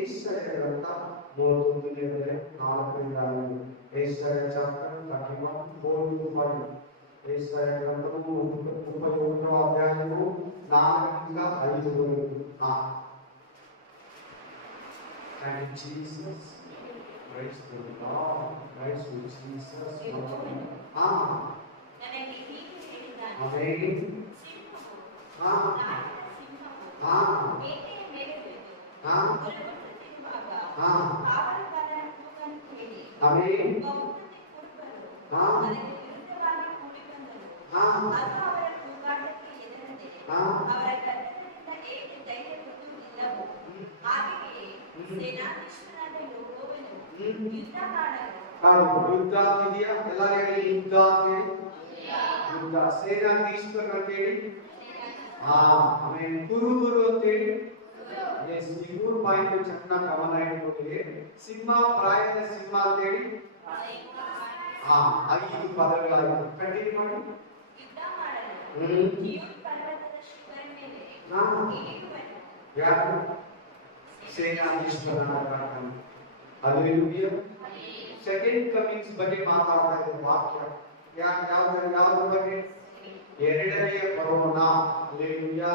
Asia ಗ್ರಂಥ 31ನೇ ಅಧ್ಯಾಯ 4ರಿಂದ 5. Asia chapter 31 4 to 5. Asia ಗ್ರಂಥವು ಉಪಯೋಗ ಅಧ್ಯಾಯವು 4ರಿಂದ 5ವರೆಗೂ. Thank you, Jesus. Praise the Lord. Praise you, Jesus. Amen. ಯುದ್ಧ ಇದೆಯಾ? ಎಲ್ಲರೂ ಹೇಳಿ ಯುದ್ಧ ಅಂತ ಹೇಳಿ. ಯುದ್ಧ ಸೇನಾಧೀಶ್ವರ ಅಂತ ಹೇಳಿ. ಆಮೇಲೆ ಕುರುಬರು ಅಂತ ಹೇಳಿ. ಎಸ್, ಈ 3 ಪಾಯಿಂಟ್ ಚೆನ್ನಾಗಿ ಗಮನ ಇಟ್ಕೊಳ್ಳಿ. ಸಿಂಹ, ಪ್ರಾಯದ ಸಿಂಹ ಅಂತ ಹೇಳಿ 5 ಪದಗಳಾಗಿವೆ. ಕಂಟಿನ್ಯೂ ಮಾಡಿ. ಯಾರು? ಸೇನಾಧೀಶ್ವರನ ಕಾರಣ. ಹಲ್ಲೆಲೂಯಾ. ಸೆಕೆಂಡ್ ಕಮಿಂಗ್ಸ್ ಬಗ್ಗೆ ಮಾತಾಡ್ತಾ ಇದ್ದಾರೆ ವಾಕ್ಯ. ಯಾವ್ದ್ರ ಬಗ್ಗೆ? ಎರಡನೆಯ ಬರೋಣ. ಹಲ್ಲೆಲೂಯಾ.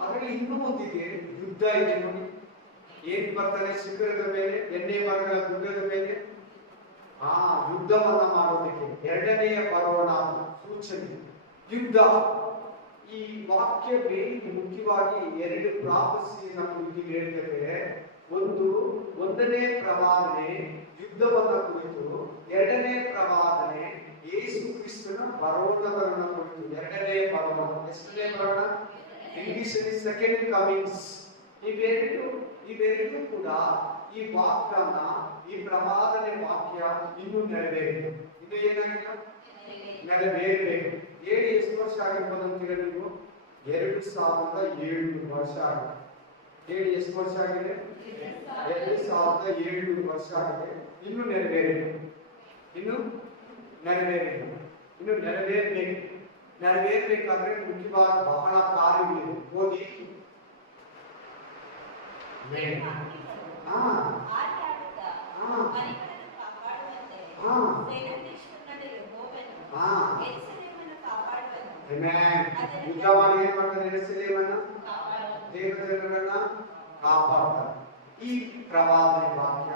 ಅದರಲ್ಲಿ ಇನ್ನೂ ಒಂದಿದೆ, ಯುದ್ಧ ಇದೆ ನೋಡಿ. ಏನ್ ಬರ್ತಾರೆ? ಶಿಖರದ ಮೇಲೆ, ಎಣ್ಣೆ ಮರಗಳ ಗುಡ್ಡದ ಮೇಲೆ ಯುದ್ಧವನ್ನ ಮಾಡೋದಕ್ಕೆ ಎರಡನೆಯ ಬರೋಣ ಸೂಚನೆ ಯುದ್ಧ. ಈ ವಾಕ್ಯ ಮುಖ್ಯವಾಗಿ 2 ಪ್ರಾಫೆಸಿ ನಮಗೆ ಹೇಳ್ತದೆ. ಒಂದನೇ ಪ್ರವಾದನೆ ಯುದ್ಧವನ್ನ ಕುರಿತು, ಎರಡನೇ ಪ್ರವಾದನೆ ಯೇಸು ಕ್ರಿಸ್ತನ ಬರೋಣವನ್ನ ಕುರಿತು. ಎರಡನೇ ಬರೋಣ, ಎಷ್ಟನೇ ಬರೋಣ? English second comings. ಇವೆರಡು ಕೂಡ ಈ ವಾಕ್ಯನ, ಈ ಪ್ರವಾದನೆ ವಾಕ್ಯ ಇನ್ನೂ ನೆರವೇರಿದೆ. ಇದು ಏನಾಗಿಲ್ಲ, ನೆರವೇರಬೇಕು. ಹೇಳಿ ಎಷ್ಟು ವರ್ಷ ಆಗಿರ್ಬೋದು ಅಂತೀರ ನೀವು? 2700 ವರ್ಷ ಆಗಿದೆ. ಹೇಳಿ ಎಷ್ಟು ವರ್ಷ ಆಗಿದೆ? 2700 ವರ್ಷ ಆಗಿದೆ. ಇನ್ನು ನೆರವೇರಬೇಕು. ಇನ್ನು ನೆರವೇರಬೇಕು. ಇನ್ನು ನೆರವೇರಬೇಕಾದ್ರೆ ಮುಖ್ಯವಾಗಿ ಬಹಳ ಕಾರ್ಯಗಳಿವೆ. ಓದಿ. ಯುದ್ಧ ಮಾಡಿ ಏನ್ ಮಾಡ್ತಾರೆ? ಯೆರೂಸಲೇಮನ್ನ, ದೇವರನ್ನ ಕಾಪಾಡ್ತಾರೆ. ಈ ಪ್ರವಾದನೆ ವಾಕ್ಯ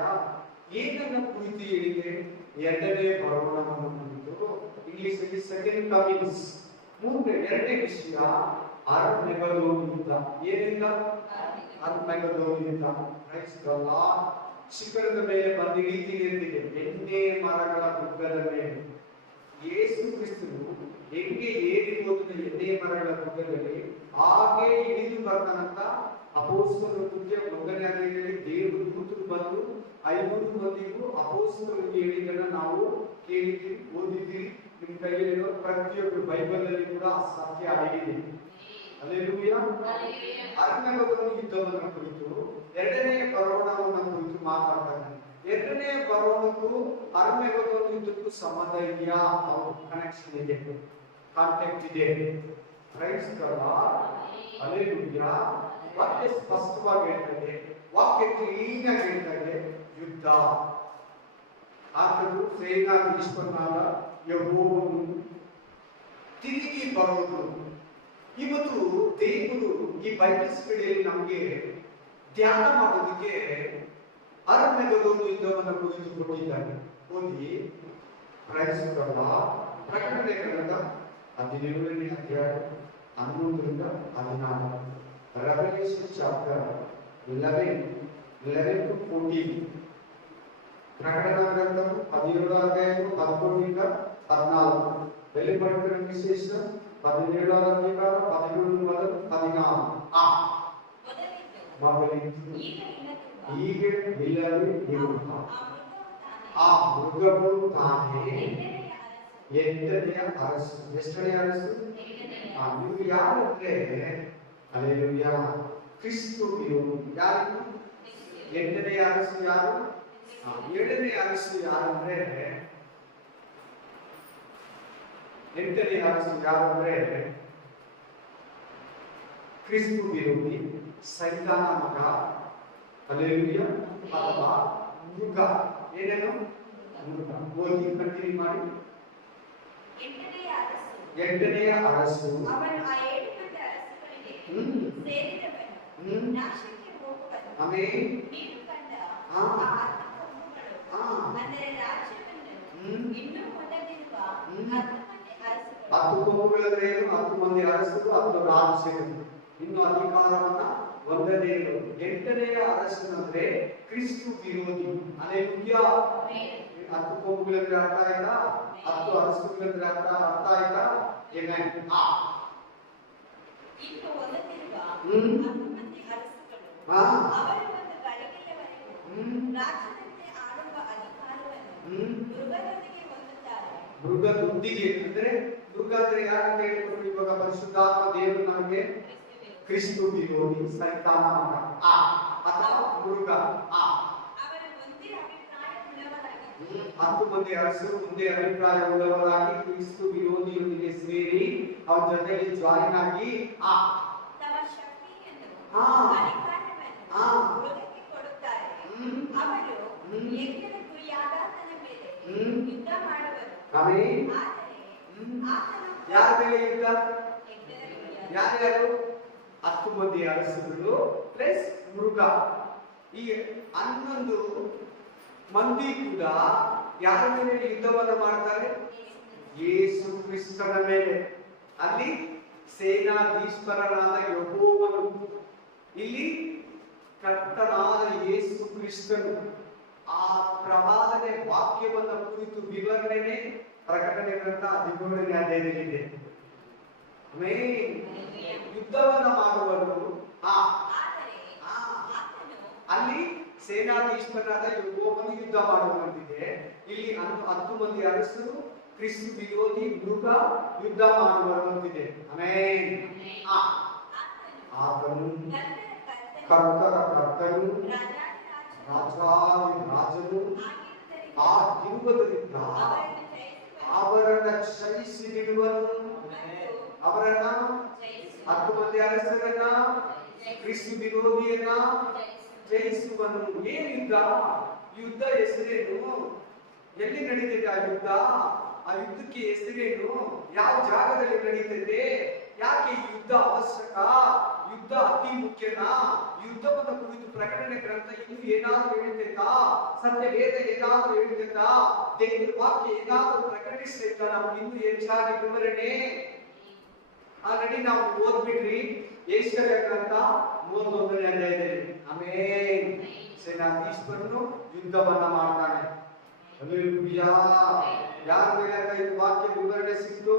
ಏನನ್ನ ಕುರಿತು ಹೇಳಿದೆ? ಎರಡನೇ ಬರೋಣವನ್ನು ಕುರಿತು. ಇಂಗ್ಲಿಷ್ ಅಲ್ಲಿ ಸೆಕೆಂಡ್ ಕಮಿಂಗ್ಸ್. ಎರಡನೇ ವಿಷಯ ಅರ್ಮೆಗದೋನ್ ಯುದ್ಧ. ಏನಿಲ್ಲ? ಅರ್ಮೆಗದೋನ್ ಯುದ್ಧ. Price the lord. ಶಿಖರದ ಮೇಲೆ ಬಂದು ಇಳಿದಿದೆ, ಎಣ್ಣೆ ಮರಗಳ ಗುಡ್ಡದ ಮೇಲೆ. ಯೇಸು ಕ್ರಿಸ್ತನು ಹೆಂಗೆ ಏರಿ ಹೋದ ಎಣ್ಣೆ ಮರಗಳ ಗುಡ್ಡದಲ್ಲಿ ಹಾಗೆ ಇಳಿದು ಬರ್ತಾನಂತ ಅಪೊಸ್ತಲರ ಕೃತ್ಯ 1ನೇ ಅಧ್ಯಾಯದಲ್ಲಿ ದೇವರು ದೂತರು ಬಂದು 500 ಮಂದಿಗೂ ಅಪೊಸ್ತಲರಿಗೆ ಹೇಳಿದ್ದನ್ನ ನಾವು ಕೇಳಿದ್ದೀವಿ, ಓದಿದ್ದೀವಿ. ನಿಮ್ಮ ಕೈಯಲ್ಲಿರೋ ಪ್ರತಿಯೊಬ್ಬರು ಬೈಬಲ್ ಅಲ್ಲಿ ಕೂಡ ಸತ್ಯ ಆಗಿದೆ. ಹಲ್ಲೆಲೂಯಾ. ಅರ್ಮೆಗದೋನ್ ಯುದ್ಧವನ್ನು ಕುರಿತು, ಎರಡನೇ ಬರೋಣವನ್ನು ಕುರಿತು ಮಾತಾಡ್ತಾರೆ. ಎರಡನೇ ಬರೋಣಕ್ಕೂ ಅರ್ಮೆಗದೋನ್ ಯುದ್ಧಕ್ಕೂ ಸಂಬಂಧ ಇದೆಯಾ? ಕನೆಕ್ಷನ್ ಇದೆ, ಕಾಂಟ್ಯಾಕ್ಟ್ ಇದೆ. Praise the Lord. ಹಲ್ಲೆಲೂಯಾ. ವಾಕ್ಯ ಸ್ಪಷ್ಟವಾಗಿ ಹೇಳ್ತದೆ, ವಾಕ್ಯ ಕ್ಲೀನ್ ಆಗಿ ಹೇಳ್ತದೆ. ಯುದ್ಧ ಆದರೂ ಸೇನಾಧೀಶ್ವರನಾದ ಯೆಹೋವನು ತಿರುಗಿ ಬರೋದು. ಇವತ್ತು ದೇವರು ಈ ಬೈಬಲ್ ಸ್ಟಡಿಯಲ್ಲಿ ನಮಗೆ ಧ್ಯಾನ ಮಾಡೋದಕ್ಕೆ ಅರ್ಮೆಗದೋನ್ ಯುದ್ಧವನ್ನು ಕುರಿತು ಕೊಟ್ಟಿದ್ದಾನೆ. ಓದಿ. Praise the Lord. ಪ್ರಕಟಣೆ ಗ್ರಂಥ 17ನೇ ಅಧ್ಯಾಯ 11ರಿಂದ 14. Revolution chapter 11 to 14. ಪ್ರಕಟಣೆ ಗ್ರಂಥ 17ನೇ ಅಧ್ಯಾಯ 11ರಿಂದ 14. ಬೆಲೆಪಡಿತರ ವಿಶೇಷ 17ನೇ ಅಧಿಕಾರ 17 ಮೊದಲು 14. ಮೊದಲಿದ್ದು ಈಗ ಇಲ್ಲವೇ ಇರುತ್ತ ಆ ಮೃಗವು ತಾನೇ ಎಂಟನೆಯ ಅರಸು. ಎಷ್ಟನೆಯ ಅರಸು? ನೀವು ಯಾರಂದ್ರೆ ಹಲ್ಲೆಲೂಯಾ ಕ್ರಿಸ್ತು. ಯಾರು? ಎಂಟನೆಯ ಅರಸು ಯಾರು? ಏಳನೇ ಅರಸು ಯಾರಂದ್ರೆ, ಎಂಟನೆಯ ಅರಸು ಯಾರಂದ್ರೆ ಕ್ರಿಸ್ತು ವಿರೋಧಿ, ಸೈತಾನ ಮಗ, ಹಲ್ಲೆಲೂಯಾ. ಅಥವಾ ಮೃಗ, ಏನೇನು ಮೃಗ. ಓದಿ ಕಂಟಿನ್ಯೂ ಮಾಡಿ. ಎಂಟನೆಯ ಅರಸು ಅವನು ಆ 7 ಮಂದಿ ಅರಸುಗಳಿಗೆ ಸೇರಿದವನು, ನಾಶಕ್ಕೆ ಹೋಗುವನು. ಆಮೆನ್. ನೀನು ಕಂಡ ಆ 10 ಕೊಂಬುಗಳು, ಅಂದರೆ ರಾಜ್ಯವನ್ನು ಇನ್ನೂ ಹೊಂದದಿರುವ 10 ಮಂದಿ ಅರಸುಗಳು. 10 ಕೊಂಬುಗಳಂದ್ರೆ ಏನು? 10 ಮಂದಿ ಅರಸರು, 10 ರಾಜ್ಯಗಳು, ಇನ್ನು ಅಧಿಕಾರವನ್ನ ಹೊಂದದೇ ಇರೋದು. 8ನೆಯ ಅರಸನಂದ್ರೆ ಕ್ರಿಸ್ತು ವಿರೋಧಿ. ಹಲ್ಲೆಲೂಯಾ. 10 ಕೊಂಬುಗಳಂದ್ರೆ ಅರ್ಥ ಆಯ್ತಾ? 10 ಅರಸುಗಳಂದ್ರೆ ಅರ್ಥ ಆಯ್ತಾ? ಆಮೆನ್. ಇನ್ನು ಹೊಂದದಿರುವ 10 ಮಂದಿ ಅರಸುಗಳು, ಅವರು ಒಂದು ಗಳಿಗೆಯವರೆಗೂ ರಾಜ್ಯದಂತೆ ಆಳುವ ಅಧಿಕಾರವನ್ನು ಮೃಗದೊಂದಿಗೆ ಹೊಂದುತ್ತಾರೆ. ಮೃಗದೊಂದಿಗೆ ಅಂದ್ರೆ ಮೃಗ ಅಂದ್ರೆ ಯಾರಂತ ಹೇಳ್ಕೊಂಡು ಇವಾಗ ಪರಿಶುದ್ಧಾತ್ಮ ದೇವರು ನಮಗೆ ಕ್ರಿಸ್ತು ವಿರೋಧಿ, ಸೈತಾನ ಮಗ ಅಥವಾ ಮೃಗ. ಅವರು ಒಂದೇ ಅಭಿಪ್ರಾಯವುಳ್ಳವರಾಗಿದ್ದು 10 ಮಂದಿ ಅರಸರು ಒಂದೇ ಅಭಿಪ್ರಾಯವುಳ್ಳವರಾಗಿ ಕ್ರಿಸ್ತು ವಿರೋಧಿಯೊಂದಿಗೆ ಸೇರಿ ಅವರ ಜೊತೆಗೆ ಜಾಯಿನ್ ಆಗಿ ತಮ್ಮ ಶಕ್ತಿಯನ್ನು ಅಧಿಕಾರವನ್ನು ಮೃಗಕ್ಕೆ ಕೊಡುತ್ತಾರೆ. ಅವರು ಯಜ್ಞದ ಗುರಿಯಾದಾತನ ಮೇಲೆ ಯುದ್ಧ ಮಾಡುವರು. ಆಮೆನ್. ಆದರೆ ಆತನು ಯಾರ ಮೇಲೆ ಯುದ್ಧ? ಯಜ್ಞದ ಗುರಿಯಾದ ಯಾರ್ಯಾರು? 10 ಮಂದಿ ಅರಸುಗಳು ಪ್ಲಸ್ ಮೃಗ. ಈ 11 ಮಂದಿ ಕೂಡ ಯಾರ ಮೇಲೆ ಯುದ್ಧವನ್ನು ಮಾಡ್ತಾರೆ? ಯೇಸು ಕ್ರಿಸ್ತನ ಮೇಲೆ. ಅಲ್ಲಿ ಸೇನಾಧೀಶ್ವರನಾದ ಯೆಹೋವನು, ಇಲ್ಲಿ ಕರ್ತನಾದ ಯೇಸು ಕ್ರಿಸ್ತನು. ಆ ಪ್ರವಾದನೆ ವಾಕ್ಯವನ್ನ ಕುರಿತು ವಿವರಣೆ ಪ್ರಕಟಣೆ ಗ್ರಂಥ 17ನೇ ಅಧ್ಯಾಯದಲ್ಲಿದೆ. ಆಮೆನ್. ಯುದ್ಧವನ್ನ ಮಾಡುವರು. ಅಲ್ಲಿ ಸೇನಾಧೀಶ್ವರನಾದ ಯೆಹೋವನು ಯುದ್ಧ ಮಾಡುವಂತಿದೆ. ಇಲ್ಲಿ 10 ಮಂದಿ ಅರಸರು, ಕ್ರಿಸ್ತು ವಿರೋಧಿ ಮೃಗ ಯುದ್ಧ ಮಾಡುವಂತಿದೆ. ಆಮೆನ್. ಆತನು ಕರ್ತರ ಕರ್ತನು, ರಾಜಾದಿ ರಾಜನು ಆಗಿರುವುದರಿಂದ ಅವರನ್ನ ಕ್ಷಯಿಸಿ ಬಿಡುವನು. ಅವರನ್ನ 10 ಮಂದಿ ಅರಸರನ್ನ, ಕ್ರಿಸ್ತು ವಿರೋಧಿಯನ್ನ ಜಯಿಸುವನು. ಏನ್ ಯುದ್ಧ? ಯುದ್ಧ ಹೆಸರೇನು? ಎಲ್ಲಿ ನಡೀತೈತೆ ಆ ಯುದ್ಧ? ಆ ಯುದ್ಧಕ್ಕೆ ಹೆಸರೇನು? ಯಾವ ಜಾಗದಲ್ಲಿ ನಡೀತೈತೆ? ಯಾಕೆ ಈ ಯುದ್ಧ ಅವಶ್ಯಕ? ಯುದ್ಧ ಅತಿ ಮುಖ್ಯನಾ? ಯುದ್ಧವನ್ನು ಕುರಿತು ಪ್ರಕಟಣೆ ಗ್ರಂಥ ಇನ್ನು ಏನಾದರೂ ಹೇಳ್ತೈತಾ? ಸತ್ಯ ವೇದ ಏನಾದರೂ ಹೇಳ್ತೈತಾ? ದೇವರ ವಾಕ್ಯ ಏನಾದರೂ ಪ್ರಕಟಿಸ್ತೈತಾ? ನಾವು ಇನ್ನು ಹೆಚ್ಚಾಗಿ ವಿವರಣೆ ಆಲ್ರೆಡಿ ನಾವು ಓದ್ಬಿಟ್ರಿ. ಏಷ್ಯಾ ಗ್ರಂಥ 31ನೇ ಅಧ್ಯಾಯದಲ್ಲಿ. ಆಮೆನ್. ಸೇನಾಧೀಶ್ವರನು ಯುದ್ಧವನ್ನ ಮಾಡ್ತಾನೆ. ಹಲ್ಲೆಲೂಯಾ. ಯಾರ ಮೇಲೆ ಅಂತ ಈ ವಾಕ್ಯ ವಿವರಣೆ ಸಿಕ್ತು?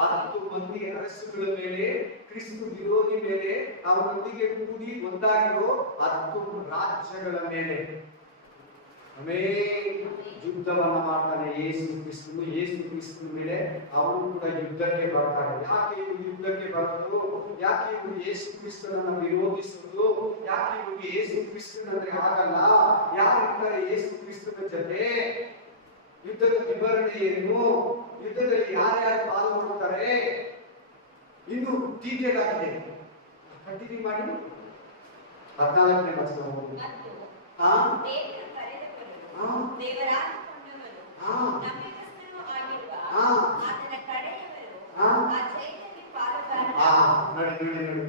10 ಮಂದಿ ಅರಸುಗಳ ಮೇಲೆ, ಕ್ರಿಸ್ತು ವಿರೋಧಿ ಮೇಲೆ, ಅವರೊಂದಿಗೆ ಕೂಡಿ ಒಂದಾಗಿರೋ 10 ರಾಜ್ಯಗಳ ಮೇಲೆ. ಆಮೆನ್. ಯುದ್ಧವನ್ನ ಮಾಡ್ತಾನೆ ಯೇಸು ಕ್ರಿಸ್ತನು. ಯೇಸು ಕ್ರಿಸ್ತನ ಮೇಲೆ ಅವರು ಕೂಡ ಯುದ್ಧಕ್ಕೆ ಬರ್ತಾರೆ. ಯಾಕೆ ಇವರು ಯುದ್ಧಕ್ಕೆ ಬರೋದು? ಯಾಕೆ ಇವರು ಯೇಸು ಕ್ರಿಸ್ತನನ್ನ ವಿರೋಧಿಸುವುದು? ಯಾಕೆ ಇವ್ರಿಗೆ ಯೇಸು ಕ್ರಿಸ್ತನಂದ್ರೆ ಆಗಲ್ಲ? ಯಾರಿರ್ತಾರೆ ಯೇಸು ಕ್ರಿಸ್ತನ ಜೊತೆ? ಯುದ್ಧದ ವಿವರಣೆ ಏನು? ಯುದ್ಧದಲ್ಲಿ ಯಾರ್ಯಾರು ಪಾಲ್ಗೊಳ್ಳುತ್ತಾರೆ? ಇನ್ನು ಡೀಟೇಲ್ ಆಗಿದೆ. ಕಂಟಿನ್ಯೂ ಮಾಡಿ 14ನೇ ವಚನ ಹೋಗಿ.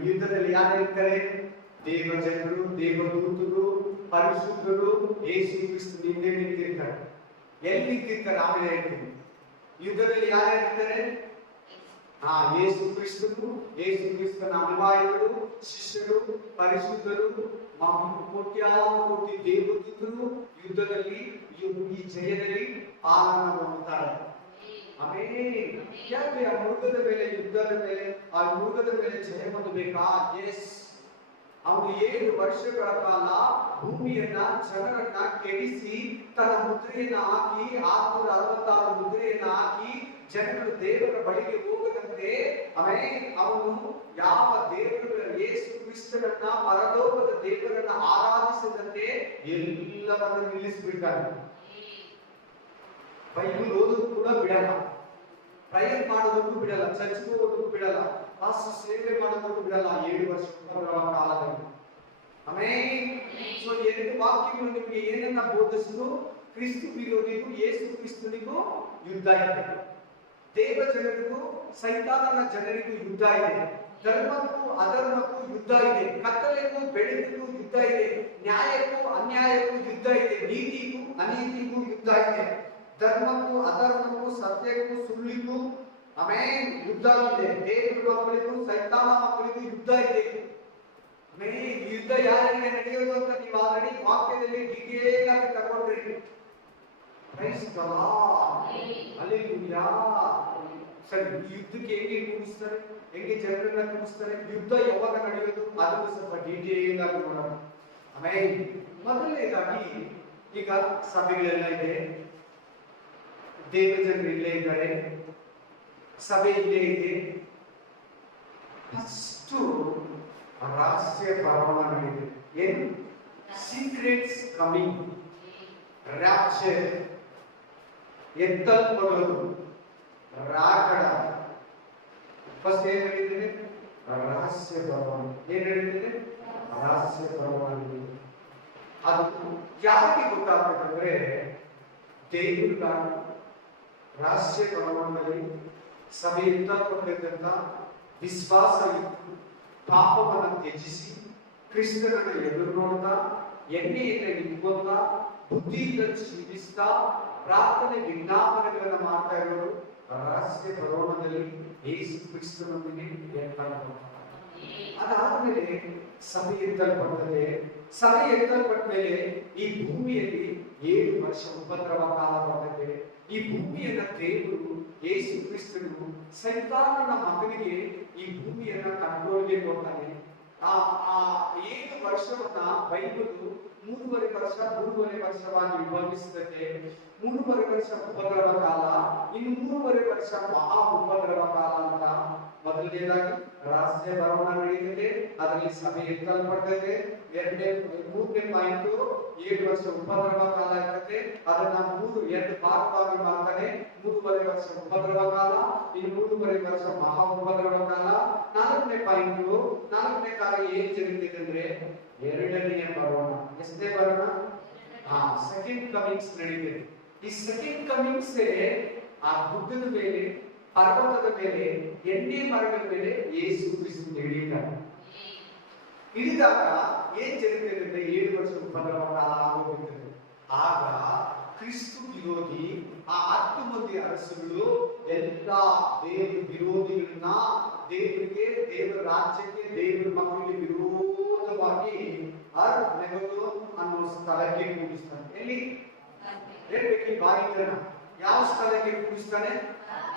ಯುದ್ಧದಲ್ಲಿ ಯಾರಿರ್ತಾರೆ? ದೇವಜನರು, ದೇವದೂತರು, ಪರಿಶುದ್ಧರು, ಯೇಸು ಕ್ರಿಸ್ತನ ಹಿಂದೆ ನಿಂತಿರ್ತಾರೆ. ಎಲ್ಲಿ ನಿಂತಿರ್ತಾರೆ ಆಮೇಲೆ ಹೇಳ್ತೀನಿ. ಯುದ್ಧದಲ್ಲಿ ಯಾರ್ಯಾರಿರ್ತಾರೆ? ಯೇಸು ಕ್ರಿಸ್ತನು, ಯೇಸು ಕ್ರಿಸ್ತನ ಅನುಯಾಯಿಗಳು, ಶಿಷ್ಯರು, ಪರಿಶುದ್ಧರು, ಕೋಟ್ಯಾನುಕೋಟಿ ದೇವದೂತರು ಯುದ್ಧದಲ್ಲಿ ಈ ಜಯದಲ್ಲಿ ಪಾಲನ ಹೊಂದುತ್ತಾರೆ. ಆಮೇಲೆ ಯಾಕೆ ಆ ಮೃಗದ ಮೇಲೆ, ಯುದ್ಧದ ಮೇಲೆ, ಆ ಮೃಗದ ಮೇಲೆ ಜಯ ಹೊಂದಬೇಕಾ? ಎಸ್. ಅವನು 7 ವರ್ಷಗಳ ಕಾಲ ಭೂಮಿಯನ್ನ, ಜನರನ್ನ ಕೆಡಿಸಿ ತನ್ನ ಮುದ್ರೆಯನ್ನ ಹಾಕಿ 666 ಮುದ್ರೆಯನ್ನ ಹಾಕಿ ಜನರು ದೇವರ ಬಳಿಗೆ ಹೋಗದಂತೆ ಅವನು ಯಾವ ದೇವರುಗಳ ಯೇಸು ಕ್ರಿಸ್ತನನ್ನ, ಪರಲೋಕದ ದೇವರನ್ನ ಆರಾಧಿಸದಂತೆ ಎಲ್ಲವನ್ನ ನಿಲ್ಲಿಸಿಬಿಡ್ತಾನೆ. ಬೈಬಲ್ ಓದೋದು ಕೂಡ ಬಿಡಲ್ಲ, ಪ್ರಯರ್ ಮಾಡೋದಕ್ಕೂ ಬಿಡಲ್ಲ, ಚರ್ಚ್ಗೆ ಹೋಗೋದಕ್ಕೂ ಬಿಡಲ್ಲ, ಸೇವೆ ಮಾಡೋದಕ್ಕೂ ಬಿಡಲ್ಲ 7 ವರ್ಷಗಳ ಕಾಲದಲ್ಲಿ. ಆಮೇಲೆ ಎರಡು ವಾಕ್ಯಗಳು ನಿಮಗೆ ಏನನ್ನ ಬೋಧಿಸಿದ್ರು? ಕ್ರಿಸ್ತು ವಿರೋಧಿಗೂ ಯೇಸು ಕ್ರಿಸ್ತನಿಗೂ ಯುದ್ಧ ಇದೆ. ದೇವ ಜನರಿಗೂ ಸೈತಾನನ ಜನರಿಗೂ ಯುದ್ಧ ಇದೆ. ಧರ್ಮಕ್ಕೂ ಅಧರ್ಮಕ್ಕೂ ಯುದ್ಧ ಇದೆ. ಕತ್ತಲೆಗೂ ಬೆಳಕಿಗೂ ಯುದ್ಧ ಇದೆ. ನ್ಯಾಯಕ್ಕೂ ಅನ್ಯಾಯಕ್ಕೂ ಯುದ್ಧ ಇದೆ. ನೀತಿಗೂ ಅನೀತಿಗೂ ಯುದ್ಧ ಇದೆ. ಧರ್ಮಕ್ಕೂ ಅಧರ್ಮಕ್ಕೂ ಸತ್ಯಕ್ಕೂ ಸುಳ್ಳಿಗೂ ಆಮೇಲೆ ಯುದ್ಧ ಇದೆ. ದೇವರ ಮಕ್ಕಳಿಗೂ ಸೈತಾನ ಮಕ್ಕಳಿಗೂ ಯುದ್ಧ ಇದೆ. ಈ ಯುದ್ಧ ಯಾರಿಗೆ ನಡೆಯೋದು ಅಂತ ನೀವು ಆಲ್ರೆಡಿ ವಾಕ್ಯದಲ್ಲಿ ಡೀಟೇಲ್ ಆಗಿ ತಗೊಂಡ್ರಿ. Praise God, hallelujah. ಸರಿ, ಈ ಯುದ್ಧಕ್ಕೆ ಹೆಂಗೆ ಕೂಡಿಸ್ತಾರೆ, ಹೆಂಗೆ ಜನರನ್ನ ಕೂಡಿಸ್ತಾರೆ, ಯುದ್ಧ ಯಾವಾಗ ನಡೆಯೋದು ಅದನ್ನು ಸ್ವಲ್ಪ ಡೀಟೇಲ್ ಆಗಿ ನೋಡೋಣ. ಆಮೇಲೆ ಮೊದಲನೇದಾಗಿ ಈಗ ಸಭೆಗಳೆಲ್ಲ ಇದೆ, ದೇವ ಜನರು ಇಲ್ಲೇ ಇದ್ದಾರೆ, ಸಭೆ ಇಲ್ಲೇ ಇದೆ. ಫಸ್ಟು ರಹಸ್ಯ ಬರವಣ ನಡೆದಿದೆ. ಏನು? ಸೀಕ್ರೆಟ್ಸ್ ಕಮಿಂಗ್, ರಾಪ್ಚರ್, ಎತ್ತಲ್ಪಡೋದು, ರಾಕಡ. ಫಸ್ಟ್ ಏನ್ ನಡೀತಿದೆ? ರಹಸ್ಯ ಬರವಣ. ಏನ್ ನಡೀತಿದೆ? ರಹಸ್ಯ ಬರವಣ. ಅದು ಯಾರಿಗೆ ಗೊತ್ತಾಗ್ಬೇಕಂದ್ರೆ ದೇವರ ರಹಸ್ಯ ಬರವಣದಲ್ಲಿ ಸಭೆ ಎತ್ತಲ್ಪಟ್ಟಿದ್ದಂತ ವಿಶ್ವಾಸ ಇತ್ತು, ಪಾಪವನ್ನು ತ್ಯಜಿಸಿ ಕ್ರಿಸ್ತನನ್ನು ಎದುರು ನೋಡ್ತಾ ಎಣ್ಣೆಯಿಂದ ನಿಂತ್ಕೊಂತ ಬುದ್ಧಿಯಿಂದ ಜೀವಿಸ್ತಾ ಪ್ರಾರ್ಥನೆ ವಿಜ್ಞಾಪನೆಗಳನ್ನ ಮಾಡ್ತಾ ಇರೋರು ರಹಸ್ಯ ಬರೋಣದಲ್ಲಿ ಯೇಸು ಕ್ರಿಸ್ತನೊಂದಿಗೆ ಅದಾದ್ಮೇಲೆ ಸಭೆ ಎತ್ತಲ್ಪಡ್ತದೆ. ಸಭೆ ಎತ್ತಲ್ಪಟ್ಟ ಮೇಲೆ ಈ ಭೂಮಿಯಲ್ಲಿ 7 ವರ್ಷ ಉಪದ್ರವ ಕಾಲ ಬರ್ತದೆ. ಈ ಭೂಮಿಯನ್ನ ದೇವರು ಯೇಸು ಕ್ರಿಸ್ತನು ಸೈತಾನನ ಮಗನಿಗೆ ಈ ಭೂಮಿಯನ್ನ ಕಂಟ್ರೋಲ್ಗೆ ಕೊಡ್ತಾನೆ. ಆ 7 ವರ್ಷವನ್ನ ಬೈಬಲು 3.5 ವರ್ಷವಾಗಿ ವಿಭಜಿಸುತ್ತದೆ. 3.5 ವರ್ಷ ಉಪದ್ರವ ಕಾಲ, ಇನ್ನು 3.5 ವರ್ಷ ಮಹಾ ಉಪದ್ರವ ಕಾಲ ಅಂತ. ಮೊದಲನೇದಾಗಿ ರಹಸ್ಯ ಬರವಣ ನಡೆಯುತ್ತದೆ, ಅದರಲ್ಲಿ ಸಭೆ ಎತ್ತಲ್ಪಡ್ತದೆ. ಮೂರನೇ ಪಾಯಿಂಟ್ 7 ವರ್ಷ ಉಪದ್ರವ ಕಾಲ ಇರ್ತದೆ. ಅದನ್ನ 2 ಭಾಗವಾಗಿ ಮಾಡ್ತಾನೆ. 3.5 ವರ್ಷ ಉಪದ್ರವ ಕಾಲ, ಇನ್ನು 3.5 ವರ್ಷ ಮಹಾ ಉಪದ್ರವ ಕಾಲ. 4ನೇ ಪಾಯಿಂಟ್, 4ನೇ ಕಾಲ ಏನ್ ಜరుగుತ್ತಿದೆ ಅಂದ್ರೆ ಎರಡನೆಯ ಬರೋಣ. ಎಷ್ಟನೇ ಬರೋಣ? ಸೆಕೆಂಡ್ ಕಮಿಂಗ್ಸ್ ನಡೀತಿದೆ. ಈ ಸೆಕೆಂಡ್ ಕಮಿಂಗ್ಸ್ ಆ ಗುಡ್ಡದ ಮೇಲೆ, ಪರ್ವತದ ಮೇಲೆ, ಎಣ್ಣೆ ಮರಗಳ ಮೇಲೆ ಯೇಸು ಕ್ರಿಸ್ತನು ಇಳಿಯುತ್ತಾನೆ. ಇಳಿದಾಗ ಏನ್ ಜరుగుತ್ತಿದೆ ಅಂದ್ರೆ 7 ವರ್ಷ ಉಪದ್ರವ ಕಾಲ ಆಗೋಗಿರ್ತದೆ. ಆಗ ಕ್ರಿಸ್ತು ವಿರೋಧಿ ಆ 10 ಮಂದಿ ಅರಸುಗಳು ಎಲ್ಲಾ ದೇವ ವಿರೋಧಿಗಳನ್ನ ದೇವರಿಗೆ, ದೇವರ ರಾಜ್ಯಕ್ಕೆ, ದೇವರ ಮಕ್ಕಳಿಗೆ ವಿರೋಧವಾಗಿ ಅರ್ಮೆಗದೋನ್ ಅನ್ನೋ ಸ್ಥಳಕ್ಕೆ ಕೂಡಿಸ್ತಾನೆ. ಎಲ್ಲಿ ಹೇಳ್ಬೇಕು? ಬಾಯಿತನ ಯಾವ ಸ್ಥಳಕ್ಕೆ ಕೂಡಿಸ್ತಾನೆ?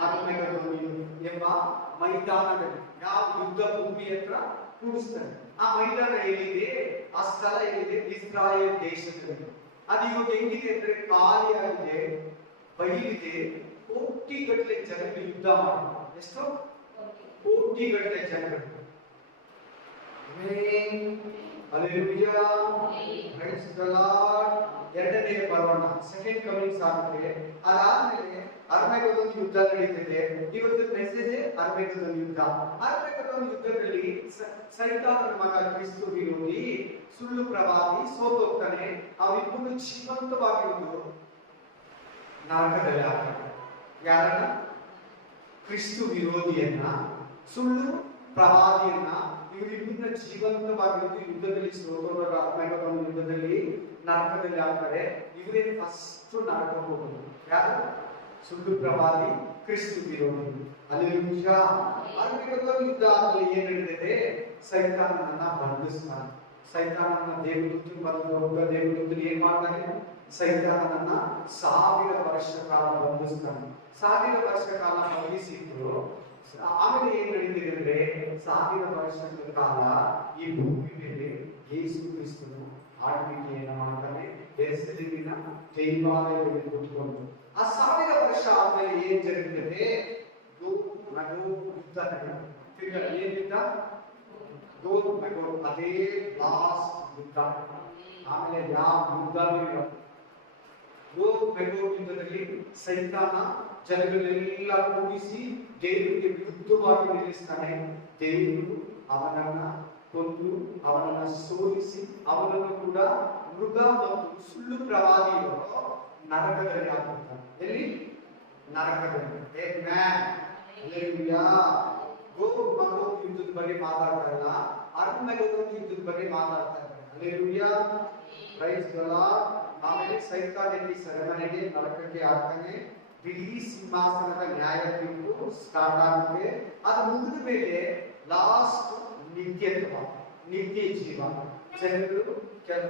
ಅರ್ಮೆಗದೋನ್ ಎಂಬ ಮೈದಾನದಲ್ಲಿ, ಯಾವ ಯುದ್ಧ ಭೂಮಿ ಹತ್ರ ಕೂಡಿಸ್ತಾನೆ. ಆ ಮೈದಾನ ಎಲ್ಲಿದೆ? ಆ ಸ್ಥಳ ಎಲ್ಲಿದೆ? ಇಸ್ರಾಯೇಲ್ ದೇಶದಲ್ಲಿ. ಅದು ಇವಾಗ ಹೆಂಗಿದೆ ಅಂದ್ರೆ ಖಾಲಿಯಾಗಿದೆ, ಬಯಲಿದೆ. ಕೋಟಿಗಟ್ಟಲೆ ಜನರು ಯುದ್ಧ ಮಾಡ್ತಾರೆ. ಎಷ್ಟು? ಕೋಟಿಗಟ್ಟಲೆ ಜನರು. Hallelujah, praise the Lord. ಎರಡನೇ ಬರೋಣ, ಸೆಕೆಂಡ್ ಕಮಿಂಗ್ಸ್ ಆಗುತ್ತೆ. ಅದಾದ್ಮೇಲೆ ಅರ್ಮೆಗದೋನ್ ಯುದ್ಧ ನಡೀತಿದೆ. ಇವತ್ತು ಮೆಸೇಜ್ ಅರ್ಮೆಗದೋನ್ ಯುದ್ಧ. ಅರ್ಮೆಗದೋನ್ ಯುದ್ಧದಲ್ಲಿ ಸೈತಾನನ ಮಗ ಕ್ರಿಸ್ತು ವಿರೋಧಿ ಸುಳ್ಳು ಪ್ರವಾದಿ ಸೋತೋಗ್ತಾನೆ. ಅವಿಬ್ಬರು ಜೀವಂತವಾಗಿರುವುದು ನರಕದಲ್ಲಿ ಹಾಕ್ತಾರೆ. ಯಾರನ್ನ? ಕ್ರಿಸ್ತು ವಿರೋಧಿಯನ್ನ, ಸುಳ್ಳು ಪ್ರವಾದಿಯನ್ನ, ಇವರಿಬ್ಬರನ್ನ ಜೀವಂತವಾಗಿರುವುದು ಯುದ್ಧದಲ್ಲಿ ಸೋತೋರ ಅರ್ಮೆಗದೋನ್ ಯುದ್ಧದಲ್ಲಿ ನರಕದಲ್ಲಿ ಹಾಕ್ತಾರೆ. ಇವರೇ ಫಸ್ಟ್ ನರಕ ಹೋಗೋದು. ಯಾರು? ಸುಳ್ಳು ಪ್ರವಾದಿ, ಕ್ರಿಸ್ತು ವಿರೋಧಿ. ಹಲ್ಲೆಲೂಯಾ. ಅರ್ಮೆಗದೋನ್ ಯುದ್ಧ ಆದ್ಮೇಲೆ ಏನ್ ನಡೀತಿದೆ? ಸೈತಾನನನ್ನ ಬಂಧಿಸ್ತಾನೆ. ಸೈತಾನನ ದೇವದೂತರು ಬಂದು ದೇವದೂತರು ಏನ್ ಮಾಡ್ತಾನೆ? ಸೈತಾನನನ್ನ 1000 ವರ್ಷ ಕಾಲ ಬಂಧಿಸ್ತಾನೆ. 1000 ವರ್ಷ ಕಾಲ ಬಂಧಿಸಿದ್ರು. ಆಮೇಲೆ ಏನ್ ನಡೀತಿದೆ ಅಂದ್ರೆ 1000 ವರ್ಷಗಳ ಕಾಲ ಈ ಭೂಮಿ ಮೇಲೆ ಯೇಸು ಕ್ರಿಸ್ತನು ಆಳ್ವಿಕೆಯನ್ನು ಮಾಡ್ತಾನೆ. ಹೆಸರಿನ ದೇವಾಲಯದಲ್ಲಿ ಕೂತ್ಕೊಂಡು. ಆ 1000 ವರ್ಷ ಆದ್ಮೇಲೆ ಏನ್ ಜరుగుತ್ತದೆ? ಯುದ್ಧ ನಡೆಯುತ್ತೆ. ಏನ್ ಯುದ್ಧ? ಅದೇ ಲಾಸ್ಟ್ ಯುದ್ಧ. ಆಮೇಲೆ ಯಾವ ಯುದ್ಧ? ಯುದ್ಧದಲ್ಲಿ ಸೈತಾನ ಜನಗಳೆಲ್ಲ ಕೂಡಿಸಿ ದೇವರಿಗೆ ವಿರುದ್ಧವಾಗಿ ನಿಲ್ಲಿಸ್ತಾನೆ. ದೇವರು ಅವನನ್ನ ಕೊಂದು ಅವನನ್ನು ಸೋಲಿಸಿ ಅವನನ್ನು ಕೂಡ ಮೃಗ ಮತ್ತು ಸುಳ್ಳು ಪ್ರವಾದಿಯು ನರಕದಲ್ಲಿ ಹಾಕುತ್ತಾನೆ. ಎಲ್ಲಿ? ನರಕದಲ್ಲಿ. ಗೋಗ್ ಮಗೋಗ್ ಯುದ್ಧದ ಬಗ್ಗೆ ಮಾತಾಡ್ತಾ ಇಲ್ಲ, ಅರ್ಮಗೆದೋನ್ ಯುದ್ಧದ ಬಗ್ಗೆ ಮಾತಾಡ್ತಾ ಇದ್ದಾರೆ. Hallelujah, praise the Lord. ಆಮೇಲೆ ಸೈತಾನ್ ಎಲ್ಲಿ ಸೆರೆಮನೆಗೆ ನರಕಕ್ಕೆ ಹಾಕ್ತಾನೆ. ಬಿಳಿ ಸಿಂಹಾಸನದ ನ್ಯಾಯ ತೀರ್ಪು ಸ್ಟಾರ್ಟ್ ಆಗುತ್ತೆ. ಅದು ಮುಗಿದ ಮೇಲೆ ಲಾಸ್ಟ್ ನಿತ್ಯತ್ವ, ನಿತ್ಯ ಜೀವ. ಜನರು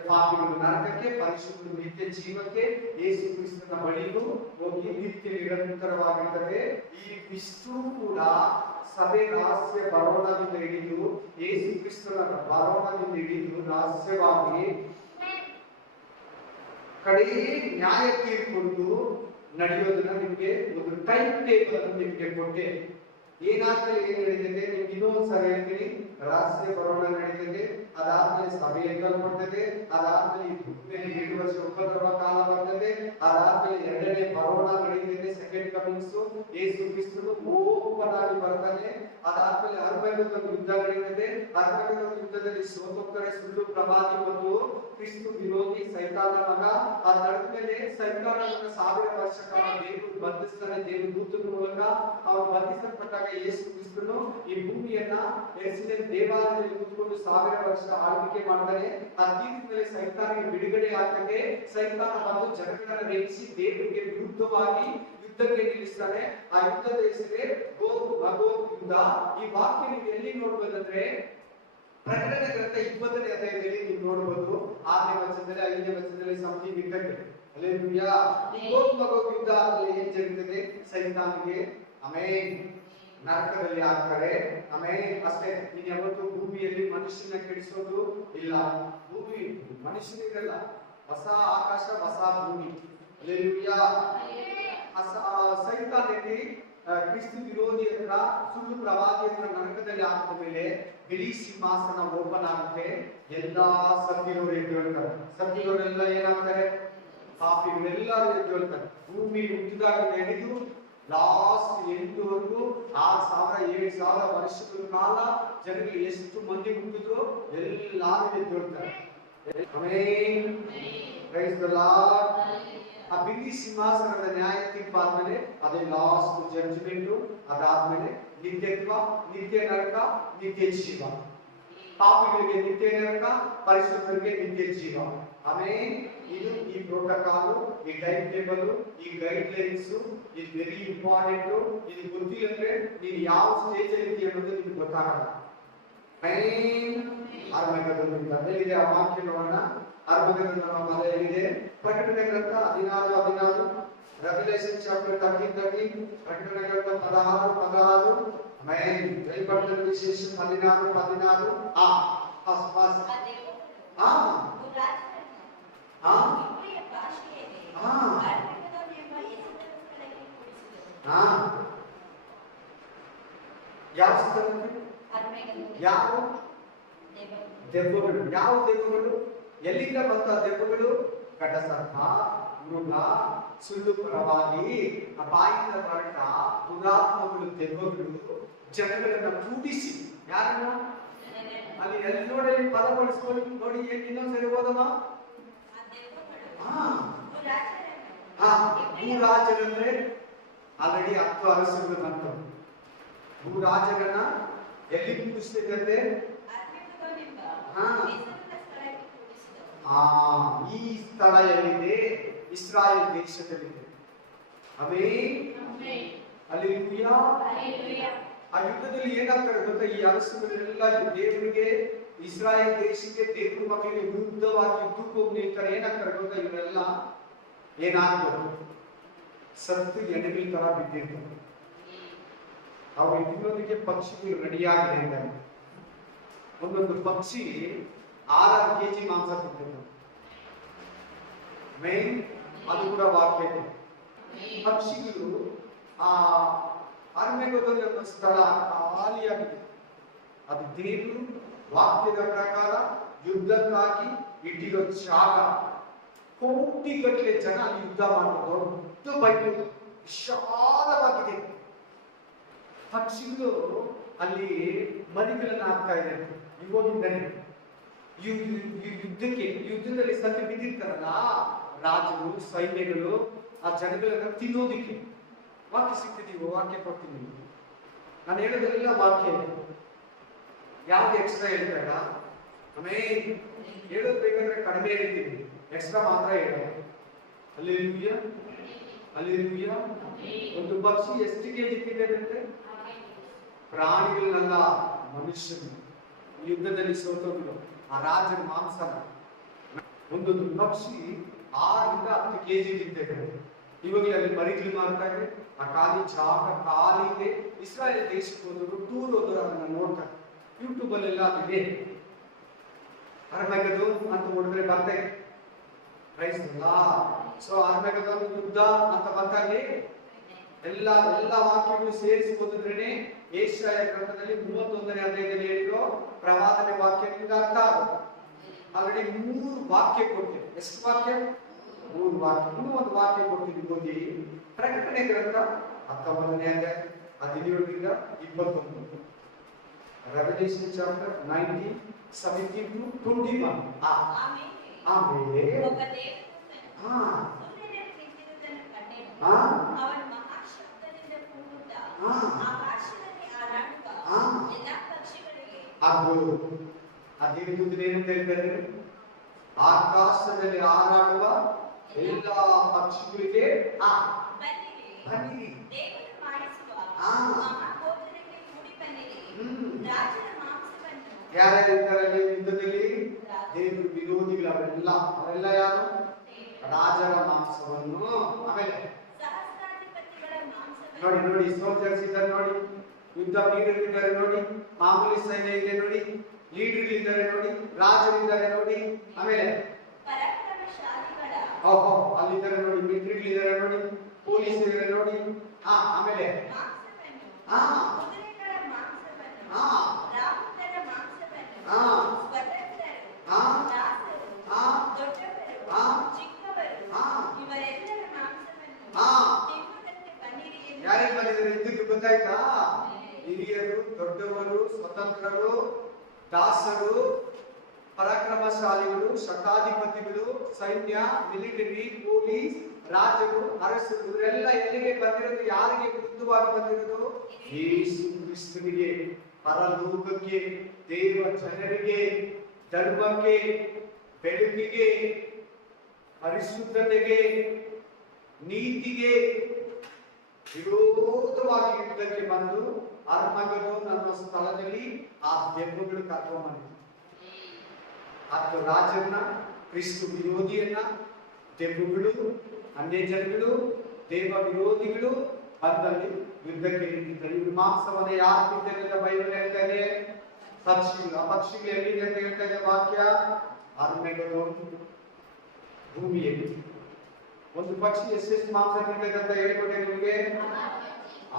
ಪಾಪಿಗಳು ನರಕಕ್ಕೆ, ಪರಿಶುದ್ಧರು ನಿತ್ಯ ಜೀವಕ್ಕೆ, ಯೇಸು ಕ್ರಿಸ್ತನ ಬಳಿಗೂ ಹೋಗಿ ನಿತ್ಯ ನಿರಂತರವಾಗಿರ್ತದೆ. ಈ ಇಷ್ಟು ಕೂಡ ಸಭೆ ರಹಸ್ಯ ಬರೋಣದಿಂದ ಹಿಡಿದು, ಯೇಸು ಕ್ರಿಸ್ತನ ಬರೋಣದಿಂದ ಹಿಡಿದು ರಹಸ್ಯವಾಗಿ ಕಡೆ ನ್ಯಾಯ ತೀರ್ಪು ನಡೆಯೋದನ್ನ ನಿಮ್ಗೆ ಒಂದು ಟೈಮ್ ಟೇಬಲ್ ಅನ್ನು ನಿಮ್ಗೆ ಕೊಟ್ಟೆ. ಏನಾದ್ಮೇಲೆ ಏನ್ ನಡೀತದೆ ನಿಮ್ಗೆ ಇನ್ನೊಂದ್ಸರಿ ಹೇಳ್ತೀನಿ. ರಹಸ್ಯ ಬರೋಣ ನಡೀತದೆ, ಅದಾದ್ಮೇಲೆ ಸಭೆ ಎತ್ತಲ್ಪಡ್ತದೆ, ಅದಾದ್ಮೇಲೆ 7 ವರ್ಷ ಉಪದ್ರವ ಕಾಲ ಬರ್ತದೆ, ಅದಾದ್ಮೇಲೆ ಎರಡನೇ ಬರೋಣ ನಡೀತದೆ, ಸೆಕೆಂಡ್ ಕಮಿಂಗ್ಸ್. ಯೇಸು ಕ್ರಿಸ್ತನು ಓಪನ್ ಆಗಿ ಬರ್ತಾನೆ. ಅದಾದ್ಮೇಲೆ ಅರ್ಮಗೆದೋನ್ ಯುದ್ಧ ನಡೀತದೆ. ಅರ್ಮಗೆದೋನ್ ಯುದ್ಧದಲ್ಲಿ ಸೋತೋಗ್ತಾರೆ ಸುಳ್ಳು ಪ್ರವಾದಿ ಮತ್ತು ಕ್ರಿಸ್ತು ವಿರೋಧಿ ಸೈತಾನ ಮಗ. ಆ ನಡೆದ್ಮೇಲೆ ಸೈತಾನನ 1000 ವರ್ಷ ಕಾಲ ದೇವರು ಬಂಧಿಸ್ತಾನೆ. ದೇವರು ದೂತನ ಮೂಲಕ ಅವನು ಬಂಧಿಸಲ್ಪಟ್ಟಾಗ ಯೇಸು ಕ್ರಿಸ್ತನು ಈ ಭೂಮಿಯನ್ನ ಯೆರೂಸಲೇಮ್ ದೇವಾಲಯದಲ್ಲಿ ಕೂತ್ಕೊಂಡು 1000 ವರ್ಷ ಆಳ್ವಿಕೆ ಮಾಡ್ತಾನೆ. ಆ ತೀರ್ಪಿನ ಮೇಲೆ ಸೈತಾನಿಗೆ ಬಿಡುಗಡೆ ಆಗ್ತದೆ. ಸೈತಾನ ಬಂದು ಜನಗಳನ್ನ ರೇಗಿಸಿ ದೇವರಿಗೆ ವಿರುದ್ಧವಾಗಿ ಯುದ್ಧಕ್ಕೆ ನಿಲ್ಲಿಸ್ತಾನೆ. ಆ ಯುದ್ಧದ ಹೆಸರೇ ಗೋಗ್ ಮಗೋಗ್ ಯುದ್ಧ. ಈ ವಾಕ್ಯ ನೀವು ಎಲ್ಲಿ ನೋಡ್ಬೋದಂದ್ರೆ ಪ್ರಕಟಣೆ ಗ್ರಂಥ 20ನೇ ಅಧ್ಯಾಯದಲ್ಲಿ ನೀವು ನೋಡಬಹುದು. 6ನೇ ವಚನದಲ್ಲಿ 5ನೇ ವಚನದಲ್ಲಿ ಸಮಥಿಂಗ್ ಇರ್ತದೆ. ಹಲ್ಲೆಲೂಯಾ. ಈ ಗೋಗ್ ಮಗೋಗ್ ಯುದ್ಧ ಅಲ್ಲಿ ಏನ್ ಜరుగుತ್ತದೆ? ಸೈತಾನಿಗೆ ಆಮೇನ್ ನರಕದಲ್ಲಿ ಹಾಕ್ತಾರೆ. ಆಮೇಲೆ ಅಷ್ಟೇ. ನೀನ್ ಯಾವತ್ತು ಭೂಮಿಯಲ್ಲಿ ಮನುಷ್ಯನ ಕೆಡಿಸೋದು ಇಲ್ಲ. ಭೂಮಿ ಮನುಷ್ಯನಿಗಲ್ಲ, ಹೊಸ ಆಕಾಶ ಹೊಸ ಭೂಮಿ. ಹಲ್ಲೆಲೂಯಾ. ಸೈತಾನಲ್ಲಿ ಕ್ರಿಸ್ತು ವಿರೋಧಿ ಹತ್ರ, ಸುಳ್ಳು ಪ್ರವಾದಿ ಹತ್ರ ನರಕದಲ್ಲಿ ಹಾಕಿದ ಮೇಲೆ ಬಿಳಿ ಸಿಂಹಾಸನ ಓಪನ್ ಆಗುತ್ತೆ. ಎಲ್ಲಾ ಸತ್ತಿರೋರು ಎದ್ದೇಳ್ತಾರೆ. ಸತ್ತಿರೋರೆಲ್ಲ ಏನಾಗ್ತಾರೆ? ಪಾಪಿಗಳೆಲ್ಲರೂ ಎದ್ದೇಳ್ತಾರೆ. ಭೂಮಿ ಹುಟ್ಟಿದಾಗ ನಡೆದು ಲಾಸ್ಟ್ ಎಂಟುವರೆಗೂ 6,000-7,000 ವರ್ಷಗಳ ಕಾಲ ಜನರಿಗೆ ಎಷ್ಟು ಮಂದಿ ಹುಟ್ಟಿದ್ರು ಎಲ್ಲಾರು ಎದ್ದೇಳ್ತಾರೆ. ಆಮೆನ್. Praise the Lord. ಆ ಬಿಳಿ ಸಿಂಹಾಸನದ ನ್ಯಾಯ ತೀರ್ಪಾದ್ಮೇಲೆ ಅದೇ ಲಾಸ್ಟ್ ಜಡ್ಜ್ಮೆಂಟ್. ಅದಾದ್ಮೇಲೆ ನಿತ್ಯತ್ವ, ನಿತ್ಯ ನರಕ, ನಿತ್ಯ ಜೀವ. ಪಾಪಿಗಳಿಗೆ ನಿತ್ಯ ನರಕ, ಪರಿಶುದ್ಧರಿಗೆ ನಿತ್ಯ ಜೀವ. ಆಮೇನ್. ಇದು ಈ ಪ್ರೋಟೋಕಾಲ್, ಈ ಟೈಮ್ ಟೇಬಲ್, ಈ ಗೈಡ್ ಲೈನ್ಸ್ ಇದು ವೆರಿ ಇಂಪಾರ್ಟೆಂಟ್. ಇದು ಗೊತ್ತಿಲ್ಲ ಅಂದ್ರೆ ನೀನು ಯಾವ ಸ್ಟೇಜ್ ಅಲ್ಲಿ ಇದೆಯಾ ಅನ್ನೋದು ನಿಮ್ಗೆ ಗೊತ್ತಾಗಲ್ಲ. ಅರ್ಮಗೆದೋನ್ ಯುದ್ಧ ಎಲ್ಲಿದೆ? ಆ ವಾಕ್ಯ ನೋಡೋಣ. ಅರ್ಮಗೆದೋನ್ ಪದ ಎಲ್ಲಿದೆ? ಪ್ರಕಟಣೆ ಗ್ರಂಥ 16:16, ರೆವಲ್ಯೂಷನ್ ಚಾಪ್ಟರ್ 13:13, ಪ್ರಕಟಣೆ ಗ್ರಂಥ 16:16. ಆಮೆನ್. வெளிப்படுத்தல் விசேஷம் 16:16. ಯಾವ ಸ್ಥಳಕ್ಕೆ? ಯಾವ ದೆವ್ವಗಳು? ಯಾವ ದೆವ್ವಗಳು? ಎಲ್ಲಿಂದ ಬಂತ ದೆವ್ವಗಳು? ಘಟಸರ್ಪ, ಮೃಗ, ಸುಳ್ಳು ಪ್ರವಾದಿ, ಬಾಯಿಂದ ಹೊರಟ ದುರಾತ್ಮಗಳು, ದೆವ್ವಗಳು ಜನಗಳನ್ನ ಕೂಡಿಸಿ, ಯಾರನ್ನ ಅಲ್ಲಿ ಎಲ್ಲಿ ನೋಡಿ ಪದ ಬಳಸ್ಕೊಳ್ಳಿ ನೋಡಿ. ಇನ್ನೊಂದ್ಸರಿ ಓದಮ್ಮ. ಭೂರಾಜರಂದ್ರೆ ಆಲ್ರೆಡಿ 10 ಅರಸುಗಳು ಬಂತು. ಭೂರಾಜರನ್ನ ಎಲ್ಲಿ ಕೂಡಿಸ್ಬೇಕಂತೆ? ಈ ಸ್ಥಳ ಎಲ್ಲಿದೆ? ಇಸ್ರಾಯೇಲ್ ದೇಶದಲ್ಲಿದೆ. ಆಮೆನ್. ಹಲ್ಲೆಲೂಯಾ. ಆ ಯುದ್ಧದಲ್ಲಿ ಏನಾಗ್ತಾರೆ ಗೊತ್ತಾ? ಈ ಅರಸುಗಳೆಲ್ಲ ದೇವರಿಗೆ, ಇಸ್ರಾಯೇಲ್ ದೇಶಕ್ಕೆ, ದೇವ್ರ ಮಕ್ಕಳಿಗೆ ವಿರುದ್ಧವಾಗಿ ಯುದ್ಧಕ್ಕೆ ಹೋಗಿ ನಿಲ್ತಾರೆ. ಏನಾಗ್ತಾರೆ ಗೊತ್ತಾ? ಇವರೆಲ್ಲ ಏನಾಗ್ಬೋದು? ಸತ್ತು ಎಣೆಗಳ ತರ ಬಿದ್ದಿರ್ತಾರೆ. ಅವ್ರು ತಿನ್ನೋದಕ್ಕೆ ಪಕ್ಷಿಗಳು ರೆಡಿಯಾಗಿದೆ ಅಂತಾರೆ. ಒಂದೊಂದು ಪಕ್ಷಿ 6 kg ಮಾಂಸ ತಿಂತಿರ್ತದೆ. ಮೇನ್ ಅದು ಕೂಡ ವಾಕ್ಯ. ಪಕ್ಷಿಗಳು ಆ ಅರ್ಮಗೆದೋನ್ ಎಂಬ ಸ್ಥಳ ಖಾಲಿಯಾಗಿದೆ. ಅದು ದೇವರು ವಾಕ್ಯದ ಪ್ರಕಾರ ಯುದ್ಧಕ್ಕಾಗಿ ಇಟ್ಟಿರೋ ಜಾಗ. ಕೋಟಿಗಟ್ಟಲೆ ಜನ ಅಲ್ಲಿ ಯುದ್ಧ ಮಾಡೋದು. ದೊಡ್ಡ ಬೈಬಲ್ ವಿಶಾಲವಾಗಿದೆ. ಪಕ್ಷಿಗಳು ಅಲ್ಲಿ ಮರಿಗಳನ್ನ ಹಾಕ್ತಾ ಇದೆ ಇವಾಗಿಂದನೇ. ಯುದ್ಧದಲ್ಲಿ ಸತ್ತು ಬಿದ್ದಿರ್ತಾರಲ್ಲ ರಾಜರು, ಸೈನ್ಯಗಳು, ಆ ಜನಗಳನ್ನ ತಿನ್ನೋದಿಕ್ಕೆ ವಾಕ್ಯ ಸಿಗ್ತಿದೀವಿ. ವಾಕ್ಯ ಕೊಡ್ತೀನಿ ನಿಮ್ಗೆ. ನಾನು ಹೇಳೋದೆಲ್ಲ ವಾಕ್ಯ, ಯಾವ್ದು ಎಕ್ಸ್ಟ್ರಾ ಹೇಳ್ಬೇಡ. ಆಮೇಲೆ ಹೇಳೋದು ಬೇಕಾದ್ರೆ ಕಡಿಮೆ ಹೇಳ್ತೀವಿ, ಎಕ್ಸ್ಟ್ರಾ ಮಾತ್ರ ಹೇಳೋದು. Hallelujah, hallelujah. ಒಂದು ಪಕ್ಷಿ ಎಷ್ಟು ಕೆಜಿ ತಿಂದಿದೆ? ಪ್ರಾಣಿಗಳನ್ನೆಲ್ಲ, ಮನುಷ್ಯರು ಯುದ್ಧದಲ್ಲಿ ಸೋತೋದ್ರು ಆ ರಾಜನ ಮಾಂಸನ. ಒಂದೊಂದು ಪಕ್ಷಿ 6 ರಿಂದ 10 ಕೆಜಿ ತಿಂತಿದೆ. ಇವಾಗಲೇ ಅಲ್ಲಿ ಮರಿಗಳು ಮಾಡ್ತಾ ಇದೆ. ಆ ಖಾಲಿಗೆ ಇಸ್ರಾಯೇಲ್ ದೇಶಕ್ಕೆ ಹೋದ್ರು, ಟೂರ್ ಹೋದ್ರು, ಅದನ್ನ ನೋಡ್ತಾರೆ. ಯೂಟ್ಯೂಬ್ ಅಲ್ಲೆಲ್ಲ ಅದಿದೆ. ಅರ್ಮಗೆದು ಅಂತ ಹೊಡೆದ್ರೆ ಬರ್ತಾರೆ. ಪ್ರೈಸ್ ಸೊ ಅರ್ಮಗೆದು ಯುದ್ಧ ಅಂತ ಬಂದಲ್ಲಿ ಎಲ್ಲ ವಾಕ್ಯಗಳು ಸೇರಿಸಿ ಓದಿದ್ರೇನೆ ಯೆಶಾಯ ಗ್ರಂಥದಲ್ಲಿ 31ನೇ ಅಧ್ಯಾಯದಲ್ಲಿ ಹೇಳಿರೋ ಪ್ರವಾದನೆ ವಾಕ್ಯದಿಂದ ಅರ್ಥ ಆಗುತ್ತೆ. ಆಲ್ರೆಡಿ 3 ವಾಕ್ಯ ಕೊಟ್ಟಿದೆ. ಎಷ್ಟು ವಾಕ್ಯ? 3 ವಾಕ್ಯ. ಇನ್ನೂ ಒಂದು ವಾಕ್ಯ ಕೊಟ್ಟಿದ್ದು ಓದಿ. ಪ್ರಕಟಣೆ ಗ್ರಂಥ 19ನೇ ಅಧ್ಯಾಯ 17ರಿಂದ 21. Revolution chapter 19 17 to 21. ಆಮೇಲೆ ಆಕಾಶದಲ್ಲಿ ಹಾರಾಡುವ ಎಲ್ಲ ಪಕ್ಷಿಗಳಿಗೆ ಯಾರ್ಯಾರಿದ್ದಾರೆ ಯುದ್ಧದಲ್ಲಿ? ದೇವರು ವಿರೋಧಿಗಳು, ಅವರೆಲ್ಲ ಯಾರು? ರಾಜರ ಮಾಂಸವನ್ನು. ಆಮೇಲೆ ನೋಡಿ ಸೋಲ್ಜರ್ಸ್ ಇದ್ದಾರೆ ನೋಡಿ, ಯುದ್ಧ ವೀರರು ಇದ್ದಾರೆ ನೋಡಿ, ಮಾಮೂಲಿ ಸೈನ್ಯ ಇದೆ ನೋಡಿ, ಲೀಡರ್ ಇದ್ದಾರೆ ನೋಡಿ, ರಾಜರಿದ್ದಾರೆ ನೋಡಿ. ಆಮೇಲೆ ಅಲ್ಲಿದ್ದಾರೆ ನೋಡಿ, ಮಿಲಿಟರಿಗಳಿದ್ದಾರೆ ನೋಡಿ, ಪೊಲೀಸ್ ಇದ್ದಾರೆ ನೋಡಿ. ಆಮೇಲೆ ಯಾರಿಗೆ ಬಂದಿದ್ದಾರೆ ಯುದ್ಧಕ್ಕೆ ಗೊತ್ತಾಯ್ತಾ? ಹಿರಿಯರು, ದೊಡ್ಡವರು, ಸ್ವತಂತ್ರರು, ದಾಸರು, ಪರಾಕ್ರಮಶಾಲಿಗಳು, ಶತಾಧಿಪತಿಗಳು, ಸೈನ್ಯ, ಮಿಲಿಟರಿ, ಪೊಲೀಸ್, ರಾಜರು, ಅರಸರು, ಇವರೆಲ್ಲ ಎಲ್ಲಿಗೆ ಬಂದಿರೋದು? ಯಾರಿಗೆ ವಿರುದ್ಧವಾಗಿ ಬಂದಿರೋದು? ಯೇಸು ಕ್ರಿಸ್ತನಿಗೆ, ಪರಲೋಕಕ್ಕೆ, ದೇವ ಜನರಿಗೆ, ಧರ್ಮಕ್ಕೆ, ಬೆಳಕಿಗೆ, ಪರಿಶುದ್ಧತೆಗೆ, ನೀತಿಗೆ ವಿರೋಧವಾಗಿ ಯುದ್ಧಕ್ಕೆ ಬಂದು ಅರ್ಮಗೆದೋನ್ ಅನ್ನೋ ಸ್ಥಳದಲ್ಲಿ ಆ ದೆವ್ವಗಳು ಕರ್ಕೊಂಡ್ಬಂದಿದೆ. ಹತ್ತು ರಾಜರನ್ನ, ಕ್ರಿಸ್ತು ವಿರೋಧಿಯನ್ನ, ದೆವ್ವಗಳು, ಅನ್ಯ ಜನಗಳು, ದೇವ ವಿರೋಧಿಗಳು ಬಂದಲ್ಲಿ ಯುದ್ಧಕ್ಕೆ ನಿಂತಿದ್ದಾರೆ. ಇವ್ರ ಮಾಂಸವನ್ನ ಯಾರು ತಿಂತಾರೆ ಅಂತ ಬೈಬಲ್ ಹೇಳ್ತಾ ಇದೆ? ಪಕ್ಷಿಗಳು. ಆ ಪಕ್ಷಿಗಳು ಎಲ್ಲಿದೆ ಅಂತ ಹೇಳ್ತಾ ಇದೆ ವಾಕ್ಯ? ಅರ್ಮಗೆದೋನ್ ಭೂಮಿಯಲ್ಲಿ. ಒಂದು ಪಕ್ಷಿ ಎಷ್ಟೆಷ್ಟು ಮಾಂಸ ತಿಂತದೆ ಅಂತ ಹೇಳ್ಕೊಟ್ಟೆ ನಿಮಗೆ?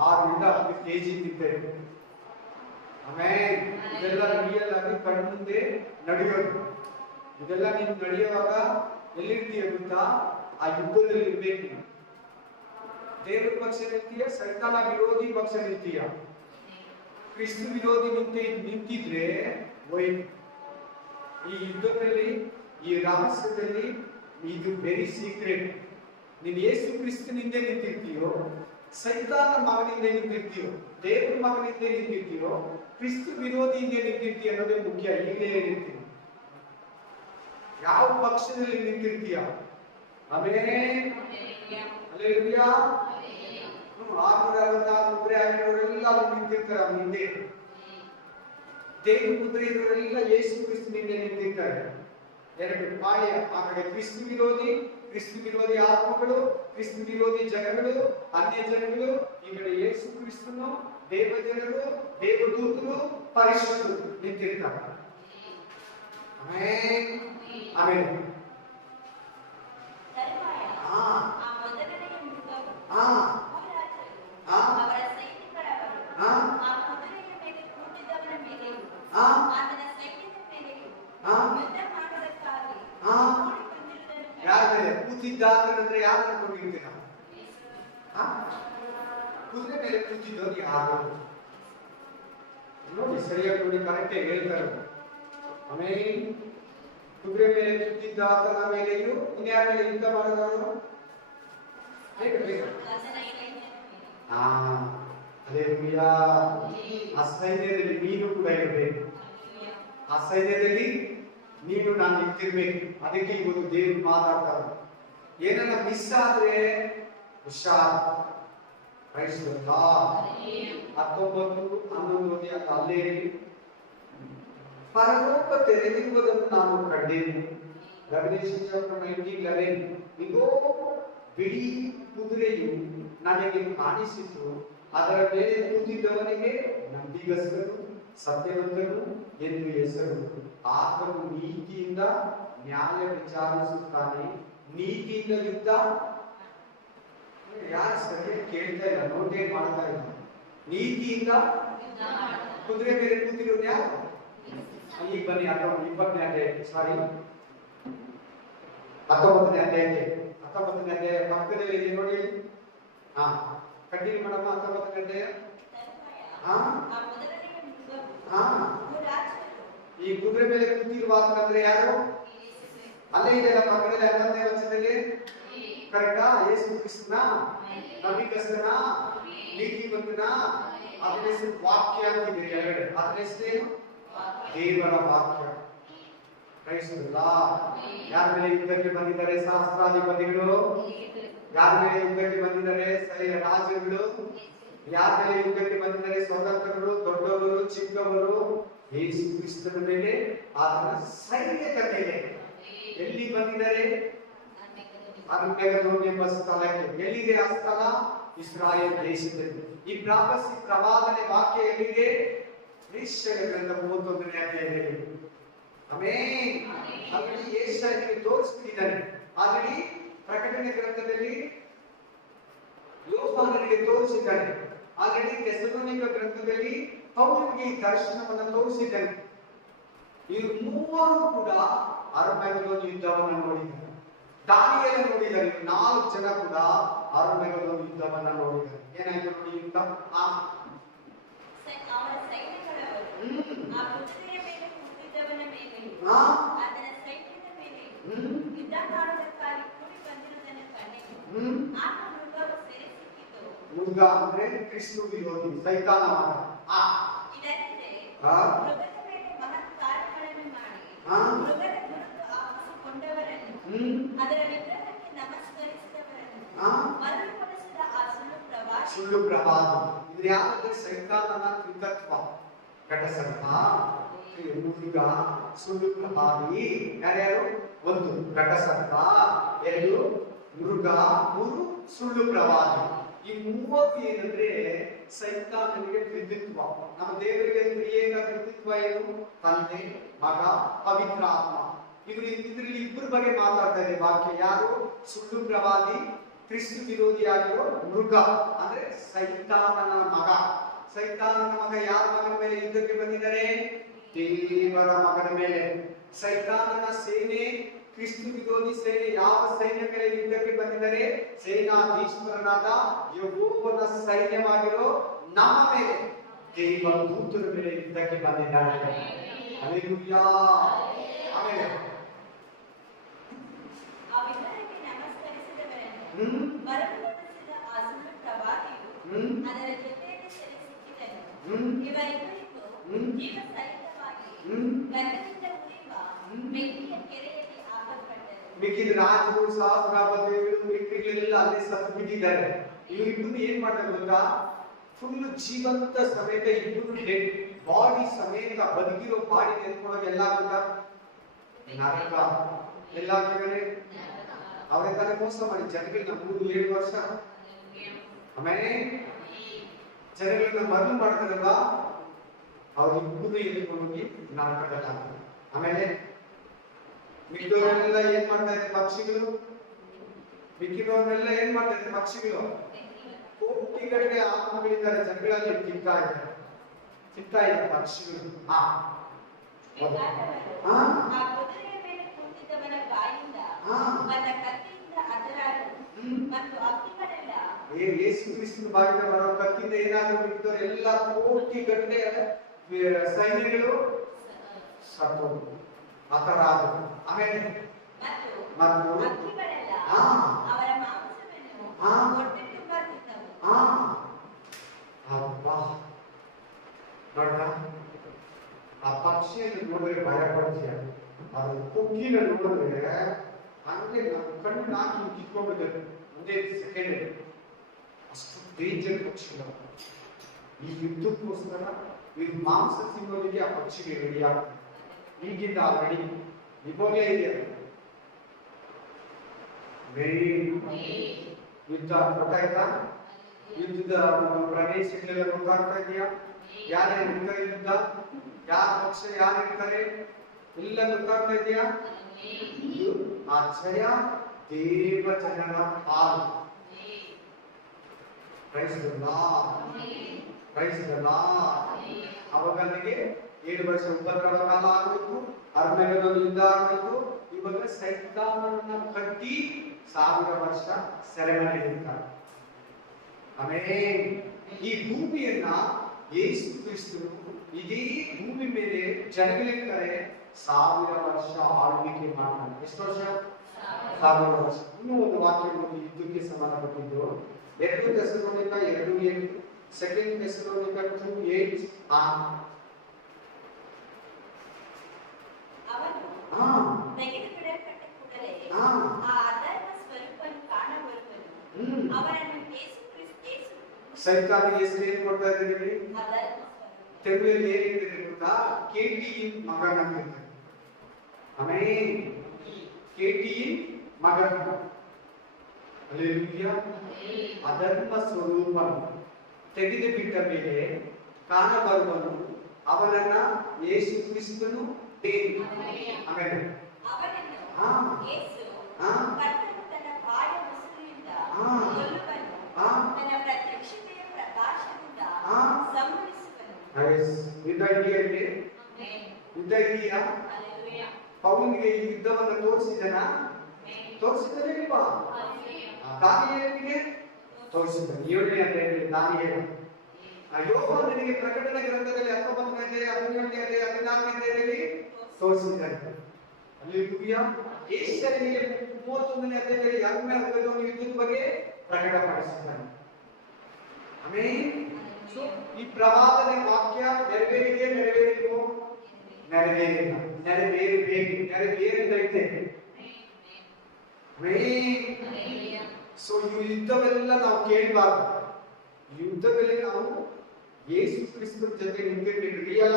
6 ರಿಂದ 10 ಕೆಜಿ ತಿಂತದೆ. ಆಮೇಲೆ ಇದೆಲ್ಲ ರಿಯಲ್ ಆಗಿ ಕಣ್ಮುಂದೆ ನಡೆಯೋದು. ಇದೆಲ್ಲ ನೀನು ನಡೆಯುವಾಗ ಎಲ್ಲಿರ್ತೀಯ ಗೊತ್ತಾ? ಆ ಯುದ್ಧದಲ್ಲಿ ಇರ್ಬೇಕು. ದೇವರ ಪಕ್ಷ ನಿಂತೀಯ, ಸೈತಾನ ವಿರೋಧಿ ಪಕ್ಷ ನಿಂತೀಯ. ಕ್ರಿಸ್ತು ವಿರೋಧಿ ನಿಂತಿದ್ರೆ ಹೋಯ್ತು. ಈ ಯುದ್ಧದಲ್ಲಿ, ಈ ರಹಸ್ಯದಲ್ಲಿ ಇದು ವೆರಿ ಸೀಕ್ರೆಟ್. ನೀನು ಯೇಸು ಕ್ರಿಸ್ತನಿಂದ ನಿಂತಿರ್ತೀಯೋ, ಸೈತಾನ ಮಗನಿಂದ ನಿಂತಿರ್ತೀಯೋ, ದೇವರ ಮಗನಿಂದ ನಿಂತಿರ್ತೀಯೋ, ಕ್ರಿಸ್ತು ವಿರೋಧಿಯಿಂದ ನಿಂತಿರ್ತೀಯ ಅನ್ನೋದೇ ಮುಖ್ಯ. ಈಗಲೇ ಹೇಳಿರ್ತೀನಿ, ಯಾವ ಪಕ್ಷದಲ್ಲಿ ನಿಂತಿರ್ತೀಯ? ಆಮೇಲೆ ಹಲ್ಲೆಲೂಯಾ. 666 ಮುದ್ರೆ ಆಗಿರೋರೆಲ್ಲ ನಿಂತಿರ್ತಾರೆ ಅವನ ಹಿಂದೆ. ದೇವ್ರ ಮುದ್ರೆ ಇರೋರೆಲ್ಲ ಯೇಸು ಕ್ರಿಸ್ತನಿಂದ ನಿಂತಿರ್ತಾರೆ. ಎರಡು ಪಾಳ್ಯ, ಆ ಕಡೆ ಕ್ರಿಸ್ತು ವಿರೋಧಿ ಆತ್ಮಗಳು, ಕ್ರಿಸ್ತು ವಿರೋಧಿ ಜನಗಳು, ಅನ್ಯ ಜನಗಳು, ಈ ಕಡೆ ಯೇಸು ಕ್ರಿಸ್ತನು, ದೇವ ಜನರು, ದೇವದೂತರು, ಪರಿಶುದ್ಧರು ನಿಂತಿರ್ತಾರೆ. ಆಮೇಲೆ ಕೂತಿದ್ದಾದ್ರೆ ಯಾರನ್ನ ಕೊಂಡಿರ್ತೀರ? ಕುದುರೆ ಮೇಲೆ ಕೂತಿದ್ದವ್ರು ಯಾರು? ನೋಡಿ ಸರಿಯಾಗಿ ನೋಡಿ ಕರೆಕ್ಟಾಗಿ ಹೇಳ್ತಾರೆ. ಆಮೇಲೆ ಕುದುರೆ ಮೇಲೆ ಕೂತಿದ್ದ ಆತನ ಮೇಲೆಯೂ ಇನ್ಯಾರ ಮೇಲೆ ಯುದ್ಧ ಮಾಡಿದವರು? ಅಲ್ಲೇಲೂಯಾ. ಆ ಸೈನ್ಯದಲ್ಲಿ ನೀನು ಕೂಡ ಇರಬೇಕು. ಆ ಸೈನ್ಯದಲ್ಲಿ ನೀನು ನಾನು ಇರ್ತಿರ್ಬೇಕು. ಅದಕ್ಕೆ ಇವತ್ತು ದೇವರು ಮಾತಾಡ್ತಾರೆ. ಏನನ್ನ ಮಿಸ್ ಆದ್ರೆ ಹುಷಾರ್. 19:11 ಅಲ್ಲೇ ಪರಲೋಕ ತೆರೆದಿರುವುದನ್ನು ನಾನು ಕಂಡೆನು. Revelation chapter 19:11. ಇಗೋ ಬಿಳಿ ಕುದುರೆಯು ನನಗೆ ಕಾಣಿಸಿತು. ಅದರ ಮೇಲೆ ಕೂತಿದ್ದವನಿಗೆ ನಂಬಿಗಸ್ತನು ಸತ್ಯವಂತನು ಎಂದು ಹೆಸರು. ಆತನು ನೀತಿಯಿಂದ ನ್ಯಾಯ ವಿಚಾರಿಸುತ್ತಾನೆ. ನೀತಿಯಿಂದ ಯುದ್ಧ ಯಾರು ಸರಿಯಾಗಿ ಕೇಳ್ತಾ ಇಲ್ಲ, ನೋಟೇ ಮಾಡ್ತಾ ಇಲ್ಲ. ನೀತಿಯಿಂದ ಕುದುರೆ ಮೇಲೆ ಕೂತಿರೋದು ಯಾರು? ಈಗ ಬನ್ನಿ 20ನೇ ಅಧ್ಯಾಯ, ಸಾರಿ 19ನೇ ಅಧ್ಯಾಯಕ್ಕೆ. 19ನೇ ಅಧ್ಯಾಯ ಪಕ್ಕದಲ್ಲಿ ಇದೆ ನೋಡಿ. ಕಂಟಿನ್ಯೂ ಮಾಡಮ್ಮ. 19ನೇ ಅಧ್ಯಾಯ. ಈ ಕುದುರೆ ಮೇಲೆ ಕೂತಿರುವ ಅಂದ್ರೆ ಯಾರು? ಅಲ್ಲೇ ಇದೆಲ್ಲ ಪಕ್ಕದಲ್ಲಿ 11ನೇ ವಚನದಲ್ಲಿ. ಕರೆಕ್ಟಾ? ಯೇಸು ಕ್ರಿಸ್ತನ ನಂಬಿಕಸ್ತನ ನೀತಿವಂತನ ಅದರ ಹೆಸರು ವಾಕ್ಯ ಅಂತಿದೆ ಕೆಳಗಡೆ. ಅದರ ಹೆಸರೇನು? ದೇವರ ವಾಕ್ಯ. ಕ್ರೈಸ್ತಲ್ಲ. ಯಾರ ಮೇಲೆ ಯುದ್ಧಕ್ಕೆ ಬಂದಿದ್ದಾರೆ? ಸಹಸ್ರಾಧಿಪತಿಗಳು. ಯಾರ ಮೇಲೆ ಯುದ್ಧಕ್ಕೆ ಬಂದಿದ್ದಾರೆ? ರಾಜರುಗಳು. ಯಾರ ಮೇಲೆ ಯುದ್ಧಕ್ಕೆ ಬಂದಿದ್ದಾರೆ? ಸ್ವತಂತ್ರರು, ದೊಡ್ಡವರು, ಚಿಕ್ಕವರು. ಯೇಸು ಕ್ರಿಸ್ತನ ಮೇಲೆ, ಆತನ ಸೈನ್ಯದ ಮೇಲೆ. ಎಲ್ಲಿ ಬಂದಿದ್ದಾರೆ? ಅರ್ಮೆಗದೋನ್ ಎಂಬ ಸ್ಥಳಕ್ಕೆ. ಎಲ್ಲಿದೆ ಆ ಸ್ಥಳ? ಇಸ್ರಾಯೇಲ್ ದೇಶದಲ್ಲಿ. ಈ ಪ್ರಾಫಸಿ ಪ್ರವಾದನೆ ವಾಕ್ಯ ಎಲ್ಲಿದೆ? ಯೆಶಾಯ ಗ್ರಂಥ 31ನೇ ಅಧ್ಯಾಯದಲ್ಲಿ. ಆಮೆನ್. ಅಲ್ಲಿ ಯೆಶಾಯನಿಗೆ ತೋರಿಸ್ತಿದ್ದಾನೆ. ಆಲ್ರೆಡಿ ಪ್ರಕಟಣೆ ಗ್ರಂಥದಲ್ಲಿ ಯೋಹಾನನಿಗೆ ತೋರಿಸಿದ್ದಾನೆ. ಆಲ್ರೆಡಿ ಥೆಸಲೋನಿಕ ಗ್ರಂಥದಲ್ಲಿ ಪೌಲನಿಗೆ ಈ ದರ್ಶನವನ್ನು ತೋರಿಸಿದ್ದಾನೆ. ಈ ಮೂವರು ಕೂಡ ಅರ್ಮೆಗದೋನ್ ಯುದ್ಧವನ್ನು ನೋಡಿದ್ದಾರೆ. ದಾನಿಯೇಲ ನೋಡಿದ್ದಾರೆ. 4 ಜನ ಕೂಡ ಅರ್ಮೆಗದೋನ್ ಯುದ್ಧವನ್ನ ನೋಡಿದ್ದಾರೆ. ಏನಾಯ್ತು ನೋಡಿ ಯುದ್ಧ? ಮೃಗ ಅಂದ್ರೆ ಕ್ರಿಸ್ತು ವಿರೋಧಿ, ಸೈತಾನ ಮಗ. ಸುಳ್ಳು ಪ್ರವಾದಿ. ಇದು ಯಾವಂದ್ರೆ ಸೈತಾನನ ತ್ರಿತತ್ವ. ಘಟಸರ್ಪ, ಮೃಗ, ಸುಳ್ಳು ಪ್ರವಾದಿ. ಯಾರ್ಯಾರು? 1 ಘಟಸರ್ಪ, 2 ಮೃಗ, 3 ಸುಳ್ಳು ಪ್ರವಾದಿ. ಈ 30 ಏನಂದ್ರೆ ಸೈತಾನನಿಗೆ ತ್ರಿತ್ವ. ನಮ್ಮ ದೇವರಿಗೆ ತ್ರಿಯೇಕ ತ್ರಿತ್ವ ಏನು? ತಂದೆ, ಮಗ, ಪವಿತ್ರ ಆತ್ಮ. ಇದರಲ್ಲಿ ಇಬ್ಬರ ಬಗ್ಗೆ ಮಾತಾಡ್ತಾ ಇದೆ ವಾಕ್ಯ. ಯಾರು? ಸುಳ್ಳು ಪ್ರವಾದಿ, ಕ್ರಿಸ್ತು ವಿರೋಧಿಯಾಗಿರೋ ಮೃಗ ಅಂದ್ರೆ ಸೈತಾನನ ಮಗ. ಸೈತಾನನ ಮಗ ಯಾರ ಮಗನ ಮೇಲೆ ಯುದ್ಧಕ್ಕೆ ಬಂದಿದ್ದಾರೆ? ದೇವರ ಮಗನ ಮೇಲೆ. ಸೈತಾನನ ಸೇನೆ, ಕ್ರಿಸ್ತು ವಿರೋಧಿ ಸೇನೆ ಯಾವ ಸೈನ್ಯ ಮೇಲೆ ಯುದ್ಧಕ್ಕೆ ಬಂದಿದ್ದಾರೆ? ಸೇನಾಧೀಶ್ವರನಾದ ಯೆಹೋವನ ಸೈನ್ಯವಾಗಿರೋ ನಮ್ಮ ಮೇಲೆ, ದೇವರ ದೂತರ ಮೇಲೆ ಯುದ್ಧಕ್ಕೆ ಬಂದಿದ್ದಾರೆ. ಹಲ್ಲೆಲೂಯಾ. ಆಮೇಲೆ ಮಿಕ್ಕಿದ ರಾಜರು, ಸಹಸ್ರಾಧಿಪತಿಗಳು, ಮಿಕ್ಕಿಗಳೆಲ್ಲ ಅಲ್ಲಿ ಸತ್ತು ಬಿದ್ದಿದ್ದಾರೆ. ಇವರಿಬ್ಬರು ಏನ್ ಮಾಡ್ತಾರೆ ಗೊತ್ತಾ? ಫುಲ್ ಜೀವಂತ ಸಮೇತ ಇಬ್ಬರು ಡೆಡ್ ಬಾಡಿ ಸಮೇತ ಬದುಕಿರೋ ಬಾಡಿ ನೆನ್ಕೊಂಡಾಗ ಎಲ್ಲ ಗೊತ್ತಾ? ನರಕ. ಎಲ್ಲ ಅವರೇ ತಾನೇ ಮೋಸ ಮಾಡಿ ಜನಗಳನ್ನ 3-7 ವರ್ಷ. ಆಮೇಲೆ ಜನಗಳನ್ನ ಮರಳು ಮಾಡ್ತಾರಲ್ವಾ, ಅವ್ರಿಬ್ಬರು ಎದ್ಕೊಂಡು ಹೋಗಿ ನರಕದಲ್ಲ. ಆಮೇಲೆ ಮಿಕ್ಕಿದವರೆಲ್ಲ ಏನ್ ಮಾಡ್ತಾ ಇದ್ದಾರೆ? ಪಕ್ಷಿಗಳು. ಮಿಕ್ಕಿದವರೆಲ್ಲ ಏನ್ ಮಾಡ್ತಾ ಇದ್ದಾರೆ? ಪಕ್ಷಿಗಳು. ಕೋಟಿಗಟ್ಟಲೆ ಆತ್ಮಗಳಿದ್ದಾರೆ ಜನಗಳಲ್ಲಿ. ತಿಂತಾ ಇದ್ದಾರೆ ಪಕ್ಷಿಗಳು. ಯೇಸು ಕ್ರಿಸ್ತನ ಬಾಯಿಂದ ಬರೋ ಕತ್ತಿಯಿಂದ ಏನಾದ್ರೂ ಮಿಕ್ಕಿದವರು ಎಲ್ಲ ಕೋಟಿಗಟ್ಟಲೆ ಸೈನ್ಯಗಳು ಸತ್ತೋದು ಆ ಥರ ಆಗುತ್ತೆ. ಆಮೇಲೆ ಮತ್ತು ಹಕ್ಕಿಗಳೆಲ್ಲ ಹಾ ಅವರ ಮಾಂಸವನ್ನು ಹಾ ಹೊಟ್ಟೆ ತುಂಬ ತಿನ್ನವು. ಹಾ ಅಬ್ಬಾ ನೋಡ, ಆ ಪಕ್ಷಿಯನ್ನು ನೋಡಿದ್ರೆ ಭಯ ಪಡ್ತೀಯ, ಅದು ಕುಕ್ಕಿನ ನೋಡಿದ್ರೆ ಹಂಗೆ ನಮ್ಮ ಕಣ್ಣು ನಾಕಿ ಕಿತ್ಕೊಂಡ್ಬಿಡ್ತಾರೆ ಒಂದೇ ಸೆಕೆಂಡ್. ಅಷ್ಟು ಡೇಂಜರ್ ಪಕ್ಷಿಗಳು. ಈ ಯುದ್ಧಕ್ಕೋಸ್ಕರ ಇದು ಮಾಂಸ ತಿನ್ನೋದಕ್ಕೆ ಆ ಪಕ್ಷಿಗೆ ರೆಡಿ ಆಗ್ತದೆ. ಈಗಿಂದ ಆಲ್ರೆಡಿ ಇವಾಗಲೇ ಇದೆ. ವೆರಿ ಯುದ್ಧ ಗೊತ್ತಾಯ್ತಾ? ಯುದ್ಧದ ಪ್ರದೇಶಗಳೆಲ್ಲ ಗೊತ್ತಾಗ್ತಾ ಇದೆಯಾ? ಯಾರ್ಯಾರು ಇರ್ತಾರೆ ಯುದ್ಧ, ಯಾರ ಪಕ್ಷ ಯಾರು ಇರ್ತಾರೆ ಎಲ್ಲ ಗೊತ್ತಾಗ್ತಾ ಇದೆಯಾ? ಆ ಜಯ ದೇವ ಜನರ ಪಾಲು. Praise the Lord, praise the Lord. ಅವಾಗ ನನಗೆ 7 ವರ್ಷ ಉಪದ್ರವ ಕಾಲ ಆಗಬೇಕು, ಅರ್ಮೆಗದೊಂದು ಯುದ್ಧ ಆಗಬೇಕು. ಇವಾಗ ಸೈತಾನನ ಕಟ್ಟಿ 1000 ವರ್ಷ ಸೆರೆಮನೆ ಇರ್ತಾರೆ. ಆಮೇಲೆ ಈ ಭೂಮಿಯನ್ನ ಯೇಸು ಕ್ರಿಸ್ತನು ಇಡೀ ಭೂಮಿ ಮೇಲೆ ಜನಗಳಿರ್ತಾರೆ 1000 ವರ್ಷ ಆಳ್ವಿಕೆ ಮಾಡ್ತಾರೆ. ಎಷ್ಟು ವರ್ಷ? 1000 ವರ್ಷ. ಇನ್ನೂ ಒಂದು ವಾಕ್ಯ ಯುದ್ಧಕ್ಕೆ ಸಂಬಂಧಪಟ್ಟಿದ್ದು 2 ಥೆಸಲೋನಿಕ 2:8, 2 ಥೆಸಲೋನಿಕ 2:8. ಅವನು ತೆಗೆದುಬಿಡಲ್ಪಟ್ಟ ಕೂಡಲೇ ಆ ಅಧರ್ಮ ಸ್ವರೂಪನು ಕಾಣಬರುವನು. ಅವನನ್ನು ಯೇಸು ಸೈತಾನಿಗೆ ಹೆಸರು ಏನು ಕೊಡ್ತಾ ಇದ್ದೀವಿ? ಅಧರ್ಮ ಸ್ವರೂಪ. ತೆಲುಗಲ್ಲಿ ಏನಿದೆ ಗೊತ್ತಾ? KTN ಮಗನ ಅಂತ. ಆಮೇಲೆ KTN ಮಗನ. ಹಲ್ಲೆಲೂಯಾ. ಅಧರ್ಮ ಸ್ವರೂಪ ತೆಗೆದು ಬಿಟ್ಟ ಮೇಲೆ ಕಾಣಬರುವನು, ಅವನನ್ನ ಯೇಸು ಕ್ರಿಸ್ತನು ಆಮೇಲೆ ಅವನನ್ನು ಯೇಸು ಕರ್ತನು ತನ್ನ ಬಾಯ ಮುಸುರಿನಿಂದ ಕೊಲ್ಲುವನು, ತನ್ನ ಪ್ರತ್ಯಕ್ಷತೆಯ ಪ್ರಕಾಶದಿಂದ ಸಂಹರಿಸುವನು. ಯುದ್ಧ ಇದೆಯಲ್ಲಿ ಯುದ್ಧ ಇದೆಯಾ? ಪೌಲನಿಗೆ ಈ ಯುದ್ಧವನ್ನು ತೋರಿಸಿದನೇ ಇಲ್ವಾ? ದಾನಿಯೇಲನಿಗೆ ತೋರಿಸಿದ್ದಾನೆ. 7ನೇ ಅಧ್ಯಾಯದಲ್ಲಿ ದಾನಿಯೇಲ. ಯೋಹಾನನಿಗೆ ಪ್ರಕಟಣೆ ಗ್ರಂಥದಲ್ಲಿ 19ನೇ ಅಧ್ಯಾಯ 17ನೇ ಅಧ್ಯಾಯ 14ನೇ ಅಧ್ಯಾಯದಲ್ಲಿ ತೋರಿಸಿದ್ದಾನೆ. ಹಲ್ಲೆಲೂಯಾ. ಯೆಶಾಯನಿಗೆ 31ನೇ ಅಧ್ಯಾಯದಲ್ಲಿ ಅರ್ಮೆಗದೋನ್ ಯುದ್ಧದ ಬಗ್ಗೆ ಪ್ರಕಟಪಡಿಸಿದ್ದಾನೆ. ಆಮೇಲೆ ಈ ಪ್ರವಾದನೆ ವಾಕ್ಯ ನೆರವೇರಿದೆ, ನೆರವೇರಿತು, ನೆರವೇರಿಲ್ಲ, ನೆರವೇರಬೇಕು, ನೆರವೇರಿದೈತೆ. ಸೊ ಈ ಯುದ್ಧವೆಲ್ಲ ನಾವು ಕೇಳಬಾರ್ದು. ಯುದ್ಧದಲ್ಲಿ ನಾವು ಯೇಸು ಕ್ರಿಸ್ತನ ಜೊತೆ ನಿಂತಿರ್ಬೇಕು. ರಿಯಲ್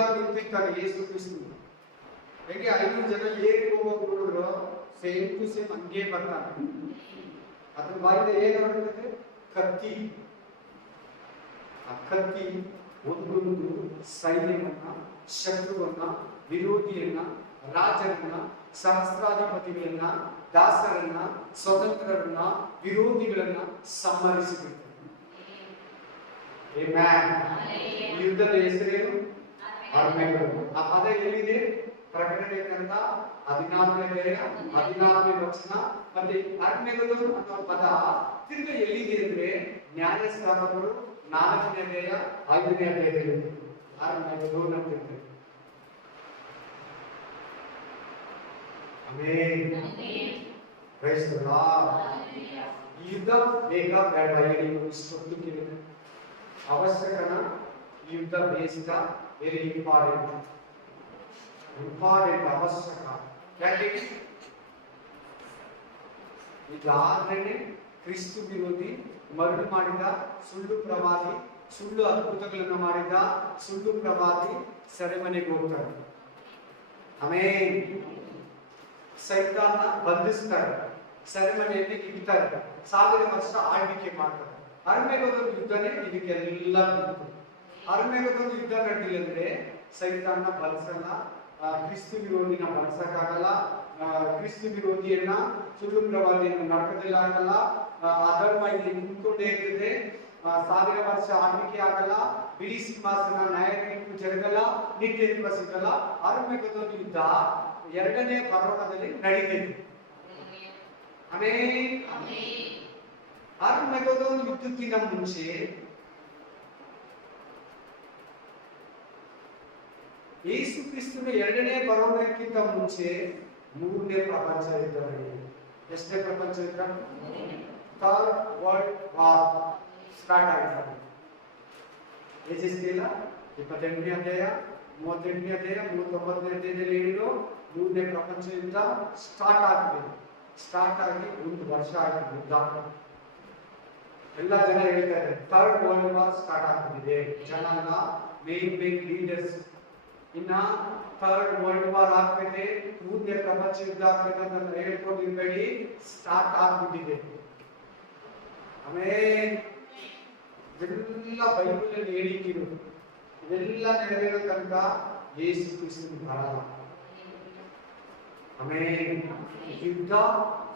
ಆಗಿ ನಿಂತಿರ್ತಾನೆ ಯೇಸು ಕ್ರಿಸ್ತನು. ಹೇಗೆ 500 ಜನ ಏರಿ ಹೋಗೋದು ನೋಡಿದ್ರು ಸೇಮ್ ಟು ಸೇಮ್ ಹಂಗೆ ಬರ್ತಾನೆ. ಅದ್ರ ಬಾಯಿಂದ ಏನು ಹೊರಡುತ್ತದೆ? ಕತ್ತಿ. ಆ ಕತ್ತಿ ಒಂದೊಂದು ಸೈನ್ಯವನ್ನ, ಶತ್ರುವನ್ನ, ವಿರೋಧಿಯನ್ನ, ರಾಜರನ್ನ, ಸಹಸ್ರಾಧಿಪತಿಗಳನ್ನ, ದಾಸರನ್ನ, ಸ್ವತಂತ್ರರನ್ನ, ವಿರೋಧಿಗಳನ್ನ ಸಂಹರಿಸಿಬಿಡ್ತಾರೆ. ಯುದ್ಧದ ಹೆಸರೇನು? ಅರ್ಮೆಗದೋನ್. ಆ ಪದ ಎಲ್ಲಿದೆ? ಪ್ರಕಟಣೆ ಗ್ರಂಥ 14ನೇ ಅಧ್ಯಾಯ 14ನೇ ವಚನ. ಮತ್ತೆ ಅರ್ಮೆಗದೋನ್ ಅನ್ನೋ ಪದ ತಿರ್ಗ ಎಲ್ಲಿದೆ ಅಂದ್ರೆ ನ್ಯಾಯಸ್ಥಾನಗಳು 4ನೇ ಅಧ್ಯಾಯ 5ನೇ ಅಧ್ಯಾಯದಲ್ಲಿ ಅರ್ಮೆಗದೋನ್ ಅಂತ ಇರ್ತದೆ. ಆಮೆನ್. Praise the Lord. ಈ ಯುದ್ಧ ಬೇಗ ಬೇಡ ಹೇಳಿ ಇಷ್ಟೊತ್ತು ಕೇಳಿದೆ. ಅವಶ್ಯಕನ ಈ ಯುದ್ಧ ಬೇಸಿಕ ವೆರಿ ಇಂಪಾರ್ಟೆಂಟ್ ಅವಶ್ಯಕ. ಯಾಕೆ? ಇದಾದ್ರೇನೆ ಕ್ರಿಸ್ತು ವಿರೋಧಿ, ಮರಳು ಮಾಡಿದ ಸುಳ್ಳು ಪ್ರವಾದಿ, ಸುಳ್ಳು ಅದ್ಭುತಗಳನ್ನು ಮಾಡಿದ ಸುಳ್ಳು ಪ್ರವಾದಿ ಸೆರೆಮನೆಗೆ ಹೋಗ್ತಾರೆ. ಆಮೇಲೆ ಸೈತಾನ ಬಂಧಿಸ್ತಾರೆ, ಸೆರೆಮನೆಯಲ್ಲಿ ಇಡ್ತಾರೆ, 1000 ವರ್ಷ ಆಳ್ವಿಕೆ ಮಾಡ್ತಾರೆ. ಅರ್ಮೆಗದೋನ್ ಯುದ್ಧನೇ ಇದಕ್ಕೆಲ್ಲ ಬಂತು. ಅರ್ಮೆಗದೋನ್ ಯುದ್ಧ ನಡೆದಿಲ್ಲ ಅಂದ್ರೆ ಸೈತಾನ ಬಳಸಲ್ಲ, ಕ್ರಿಸ್ತು ವಿರೋಧಿನ ಬಳಸಕ್ಕಾಗಲ್ಲ, ಕ್ರಿಸ್ತು ವಿರೋಧಿಯನ್ನ, ಸುಳ್ಳು ಪ್ರವಾದಿಯನ್ನು ನರಕದಲ್ಲಿ ಹಾಕಲ್ಲ, ಅಧರ್ಮ ಇಲ್ಲಿ ನಿಂತ್ಕೊಂಡೇ ಇರ್ತದೆ, 1000 ವರ್ಷ ಆಳ್ವಿಕೆ ಆಗಲ್ಲ, ಬಿಳಿ ಸಿಂಹಾಸನ, ನ್ಯಾಯ ತೀರ್ಪು ಜರಗಲ್ಲ, ನಿತ್ಯ ಜೀವ ಸಿಗಲ್ಲ. ಅರ್ಮೆಗದೋನ್ ಯುದ್ಧ 2ನೇ ಪರ್ವತದಲ್ಲಿ ನಡೀತಿದೆ. ಆಮೇಲೆ ಅರ್ಮೆಗದೋನ್ ಯುದ್ಧಕ್ಕಿಂತ ಮುಂಚೆ ಯೇಸು ಕ್ರಿಸ್ತನ ಎರಡನೇ ಬರೋಣಕ್ಕಿಂತ ಮುಂಚೆ ಮೂರನೇ ಪ್ರಪಂಚ ಯುದ್ಧ ನಡೆಯಿತು. ಎಷ್ಟನೇ ಪ್ರಪಂಚ ಯುದ್ಧ? ಥರ್ಡ್ ವರ್ಲ್ಡ್ ವಾರ್ ಸ್ಟಾರ್ಟ್ ಆಗಿದೆ. ಎಷ್ಟಿಲ್ಲ 28ನೇ ಅಧ್ಯಾಯ 38ನೇ ಅಧ್ಯಾಯ 39ನೇ ಅಧ್ಯಾಯದಲ್ಲಿ ಹೇಳಿರೋ ಮೂರನೇ ಪ್ರಪಂಚ ಯುದ್ಧ ಸ್ಟಾರ್ಟ್ ಆಗಿದೆ. ಸ್ಟಾರ್ಟ್ ಆಗಿ 1 ವರ್ಷ ಆಗಿದೆ ಯುದ್ಧ. ಎಲ್ಲ ಜನ ಹೇಳ್ತಾರೆ ಥರ್ಡ್ ವರ್ಲ್ಡ್ ವಾರ್ ಸ್ಟಾರ್ಟ್ ಆಗ್ತಿದೆ. ಜನಾಂಗ ಮೇನ್ ಲೀಡರ್ಸ್ ಇನ್ನ ಥರ್ಡ್ ವರ್ಲ್ಡ್ ವಾರ್ ಆಗ್ತದೆ, ಮೂರನೇ ಪ್ರಪಂಚ ಯುದ್ಧ ಆಗ್ತದೆ ಅಂತ ಹೇಳ್ಕೊಂಡಿರ್ಬೇಡಿ, ಸ್ಟಾರ್ಟ್ ಆಗ್ಬಿಟ್ಟಿದೆ. ಆಮೇಲೆ ಇದೆಲ್ಲ ಬೈಬಲ್ ಹೇಳಿಕಿರೋದು, ಇದೆಲ್ಲ ನೆರವೇರೋ ತನಕ ಯೇಸು ಕ್ರಿಸ್ತನು ಬರಲ್ಲ. ಆಮೇಲೆ ಯುದ್ಧ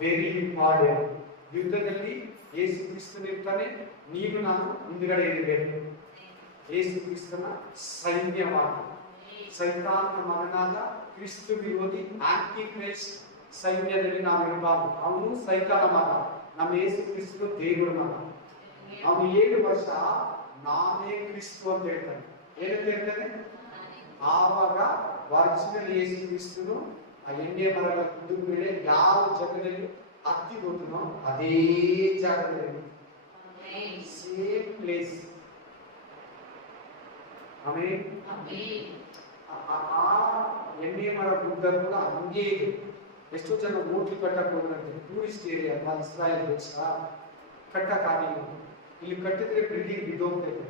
ವೆರಿ ಇಂಪಾರ್ಟೆಂಟ್. ಯುದ್ಧದಲ್ಲಿ ಯೇಸು ಕ್ರಿಸ್ತನು ಇರ್ತಾನೆ, ನೀನು ನಾನು ಮುಂದುಗಡೆ ಇರಬೇಕು. ಯೇಸು ಕ್ರಿಸ್ತನ ಸೈನ್ಯವಾಗಿ ಸೈತಾನನ ಮಗನಾದ ಕ್ರಿಸ್ತು ವಿರೋಧಿ ಆಂಟಿ ಕ್ರೈಸ್ಟ್ ಸೈನ್ಯದಲ್ಲಿ ನಾವು ಇರಬಾರ್ದು. ಅವನು ಸೈತಾನ ಮಗ, ನಮ್ಮ ಯೇಸು ಕ್ರಿಸ್ತನು ದೇವರ ಮಗ. ಅವನು 7 ವರ್ಷ ನಾನೇ ಕ್ರಿಸ್ತು ಅಂತ ಹೇಳ್ತಾನೆ. ಏನಂತ ಹೇಳ್ತಾನೆ? ಆವಾಗ ಒರಿಜಿನಲ್ ಯೇಸು ಕ್ರಿಸ್ತನು ಆ ಎಣ್ಣೆ ಮರಗಳ ಕುಂದು ಮೇಲೆ ಯಾವ ಜಾಗದಲ್ಲಿ ಹತ್ತಿ ಹೋದನೋ ಅದೇ ಜಾಗದಲ್ಲಿ, ಸೇಮ್ ಪ್ಲೇಸ್. ಆಮೇಲೆ ಆ ಎಣ್ಣೆ ಮರ ಗುಡ್ಡ ಕೂಡ ಹಂಗೆ ಇದೆ. ಎಷ್ಟೋ ಜನ ಹೋಟ್ಲು ಕಟ್ಟಕ್ಕೆ ಹೋಗ್ರಂತೆ, ಟೂರಿಸ್ಟ್ ಏರಿಯಾ ಇಸ್ರಾಯೇಲ್ ದೇಶ ಕಟ್ಟಕ್ಕಾಗಿಲ್ಲ. ಇಲ್ಲಿ ಕಟ್ಟಿದ್ರೆ ಬಿಲ್ಡಿಂಗ್ ಬಿದ್ದೋಗ್ತೈತೆ,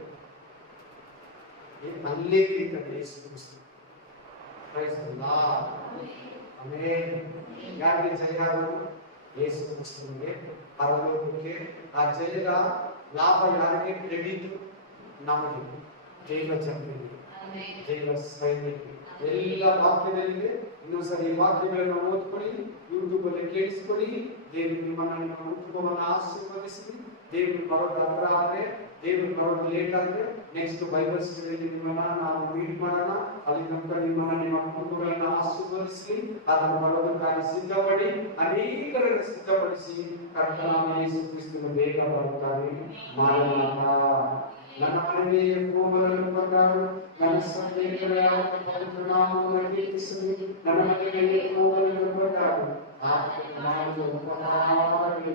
ಅಲ್ಲೇ ಇರ್ತದೆ ಯೇಸು ಕ್ರಿಸ್ತ. Praise the Lord. ಆಮೆನ್. ಯಾರಿಗೆ ಜಯ ಆಗೋದು? ಯೇಸು ಕ್ರಿಸ್ತನಿಗೆ, ಪರಲೋಕಕ್ಕೆ. ಆ ಜಯದ ಲಾಭ ಯಾರಿಗೆ? ಕ್ರೆಡಿಟ್ ನಮಗೆ, ದೇವ ಜನರಿಗೆ, ದೇವ ಸೈನ್ಯಕ್ಕೆ. ಎಲ್ಲ ವಾಕ್ಯದಲ್ಲಿದೆ. ಇನ್ನೊಂದ್ಸರಿ ಈ ವಾಕ್ಯಗಳನ್ನು ಓದ್ಕೊಳ್ಳಿ, ಯೂಟ್ಯೂಬ್ ಅಲ್ಲಿ ಕೇಳಿಸ್ಕೊಳ್ಳಿ. ದೇವರು ನಿಮ್ಮ ಕುಟುಂಬವನ್ನು ಆಶೀರ್ವದಿಸಲಿ. ದೇವರು ಬರೋದು ಹತ್ರ ಆದ್ರೆ, ದೇವರು ಬರೋದು ಲೇಟ್ ಆದ್ರೆ ನೆಕ್ಸ್ಟ್ ಬೈಬಲ್ ಸ್ಟಡಿಯಲ್ಲಿ ನಿಮ್ಮನ್ನ ನಾವು ಮೀಟ್ ಮಾಡೋಣ. ಅಲ್ಲಿ ತನಕ ನಿಮ್ಮ ಕುಟುಂಬಗಳನ್ನ ಆಶೀರ್ವದಿಸಿ, ಅದನ್ನು ಬರೋದಕ್ಕಾಗಿ ಸಿದ್ಧಪಡಿ, ಅನೇಕರನ್ನು ಸಿದ್ಧಪಡಿಸಿ ಕರ್ತನಾದ ಯೇಸು ಕ್ರಿಸ್ತನು ಬೇಗ ಬರುತ್ತಾನೆ. ಮಾರನಾಥ. ನನ್ನ ಮನೆಗೆ ಹೋಗಲು ಬಂದರು, ನನ್ನ ಸಂದೇಹಗಳ ಪವಿತ್ರ ನಾಮವನ್ನು ಕೀರ್ತಿಸಲಿ. ನನ್ನ ಮನೆಗೆ ಹೋಗಲು ಬಂದರು, ಆ ನಾಮದ ಉಪಕಾರಗಳು